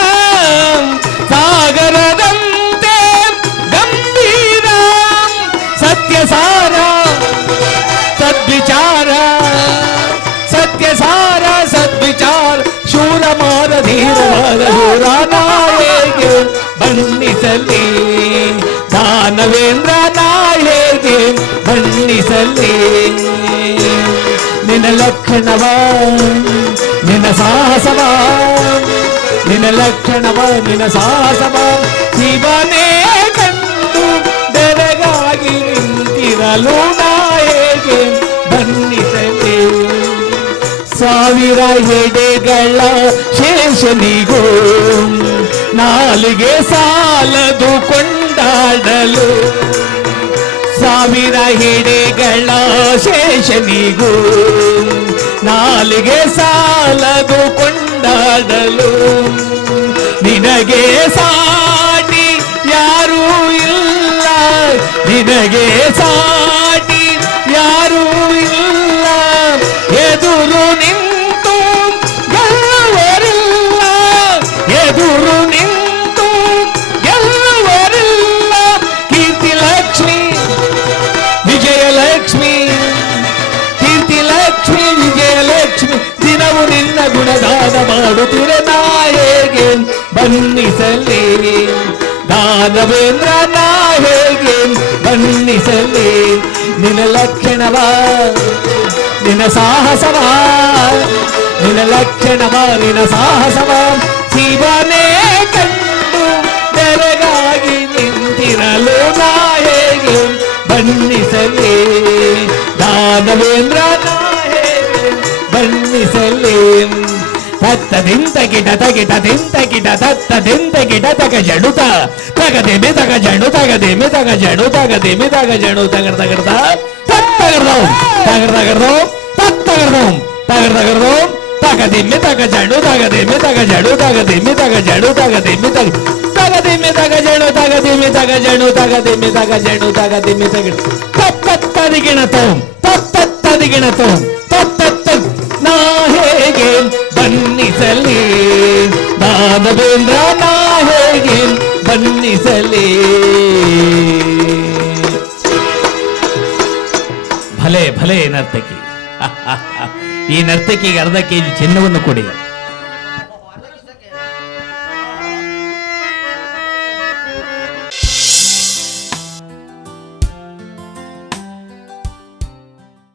सागरदंते गंभीर सत्यसार सद्विचार सत्यसार सद्विचार शूरमार धीरवाद शूरनायके बन्निसली दानवेंद्र नायके बन्निसली. ನಿನ್ನ ಲಕ್ಷಣವ ನಿನ್ನ ಸಾಹಸವ ನಿನ್ನ ಲಕ್ಷಣವ ನಿನ್ನ ಸಾಹಸವ ಶಿವನೇ ಕಂಡು ಬೆರಗಾಗಿ ನಿಂತಿರಲು ನಾಯಗೆ ಬನ್ನಿಸಲಿ. ಸಾವಿರ ಎಡೆಗಳ ಶೇಷನಿಗೂ ನಾಲಿಗೆ ಸಾಲದು ಕೊಂಡಾಡಲು. ಸಾವಿರ ಎಡೆಗಳ ಶೇಷನಿಗೂ ನಾಲಿಗೆ ಸಾಲದು ಕೊಂಡಾಡಲು. ನಿನಗೆ ಸಾಟಿ ಯಾರೂ ಇಲ್ಲ ನಿನಗೆ ಸಾಟಿ ಯಾರೂ ಇಲ್ಲ. ಎದುರು ನಿಂತು ಗೆಲ್ಲುವರಿಲ್ಲ ಎದುರು ನಿಂತು ಗೆಲ್ಲುವರಿಲ್ಲ. ಕೀರ್ತಿ ಲಕ್ಷ್ಮಿ ವಿಜಯಲಕ್ಷ್ಮಿ ಕೀರ್ತಿ ಲಕ್ಷ್ಮಿ ವಿಜಯಲಕ್ಷ್ಮಿ ದಿನವು ನಿನ್ನ ಗುಣಗಾನ ಮಾಡುತ್ತಿರ ನಾಯಗೆ ಬನ್ನಿಸಲಿ. ಬಣ್ಣಿಸಲಿ ದಾನವೇಂದ್ರ ನಾ ಹೇಗೆ ಬಣ್ಣಿಸಲಿ ನಿನ್ನ ಲಕ್ಷಣವ ನಿನ್ನ ಸಾಹಸವ ನಿನ್ನ ಲಕ್ಷಣವ ನಿನ್ನ ಸಾಹಸವ ಶಿವನೇ ಕಂಡು ಬೆರಗಾಗಿ ನಿಂತಿರಲು ನಾ ಹೇಗೆ ಬಣ್ಣಿಸಲಿ ದಾನವೇಂದ್ರ ನಾ ಹೇಗೆ ಬಣ್ಣಿಸಲಿ ತತ್ತ ದಿಂತ ಗಿಡ ತಗಿಟ ದಿಂತ ಗಿಡ ತತ್ತ ದಿಂತ ಗಿಡ ತಗ ಜಡುತ ತಗದೆಮೆ ತಗ ಜಣು ತಗದೆಮೆ ತಗ ಜಣು ತಗದೆಮೆ ತಗ ಜಣು ತಗರ್ ತಗರ್ದ ತತ್ತಗರ್ದೋ ತಗರ್ ತಗರ್ದೋ ತತ್ತಗರ್ದೋ ತಗರ್ ತಗರ್ದೋ ತಗದೆಮೆ ತಗ ಜಣು ತಗದೆಮೆ ತಗ ಜಡು ತಗದೆಮೆ ತಗ ಜಡು ತಗದೆಮೆ ತಗ ತಗದೆಮೆ ತಗ ಜಣು ತಗದೆಮೆ ತಗ ಜಣು ತಗದೆಮೆ ತಗ ಜಣು ತಗದೆಮೆ ತಗ ತತ್ತತ್ತದಿಗಿಣತೋ ತತ್ತತ್ತದಿಗಿಣತೋ ತತ್ತತ್ತ ನಾ ಹೇಗೆ ಬಣ್ಣಿಸಲಿ ದಾನವೇಂದ್ರ ನಾ ಹೇಗೆ ಬಣ್ಣಿಸಲಿ ಭಲೆ ಭಲೆ ನರ್ತಕಿ ಈ ನರ್ತಕಿಗೆ ಅರ್ಧ ಕೆಜಿ ಚಿನ್ನವನ್ನು ಕೊಡಿ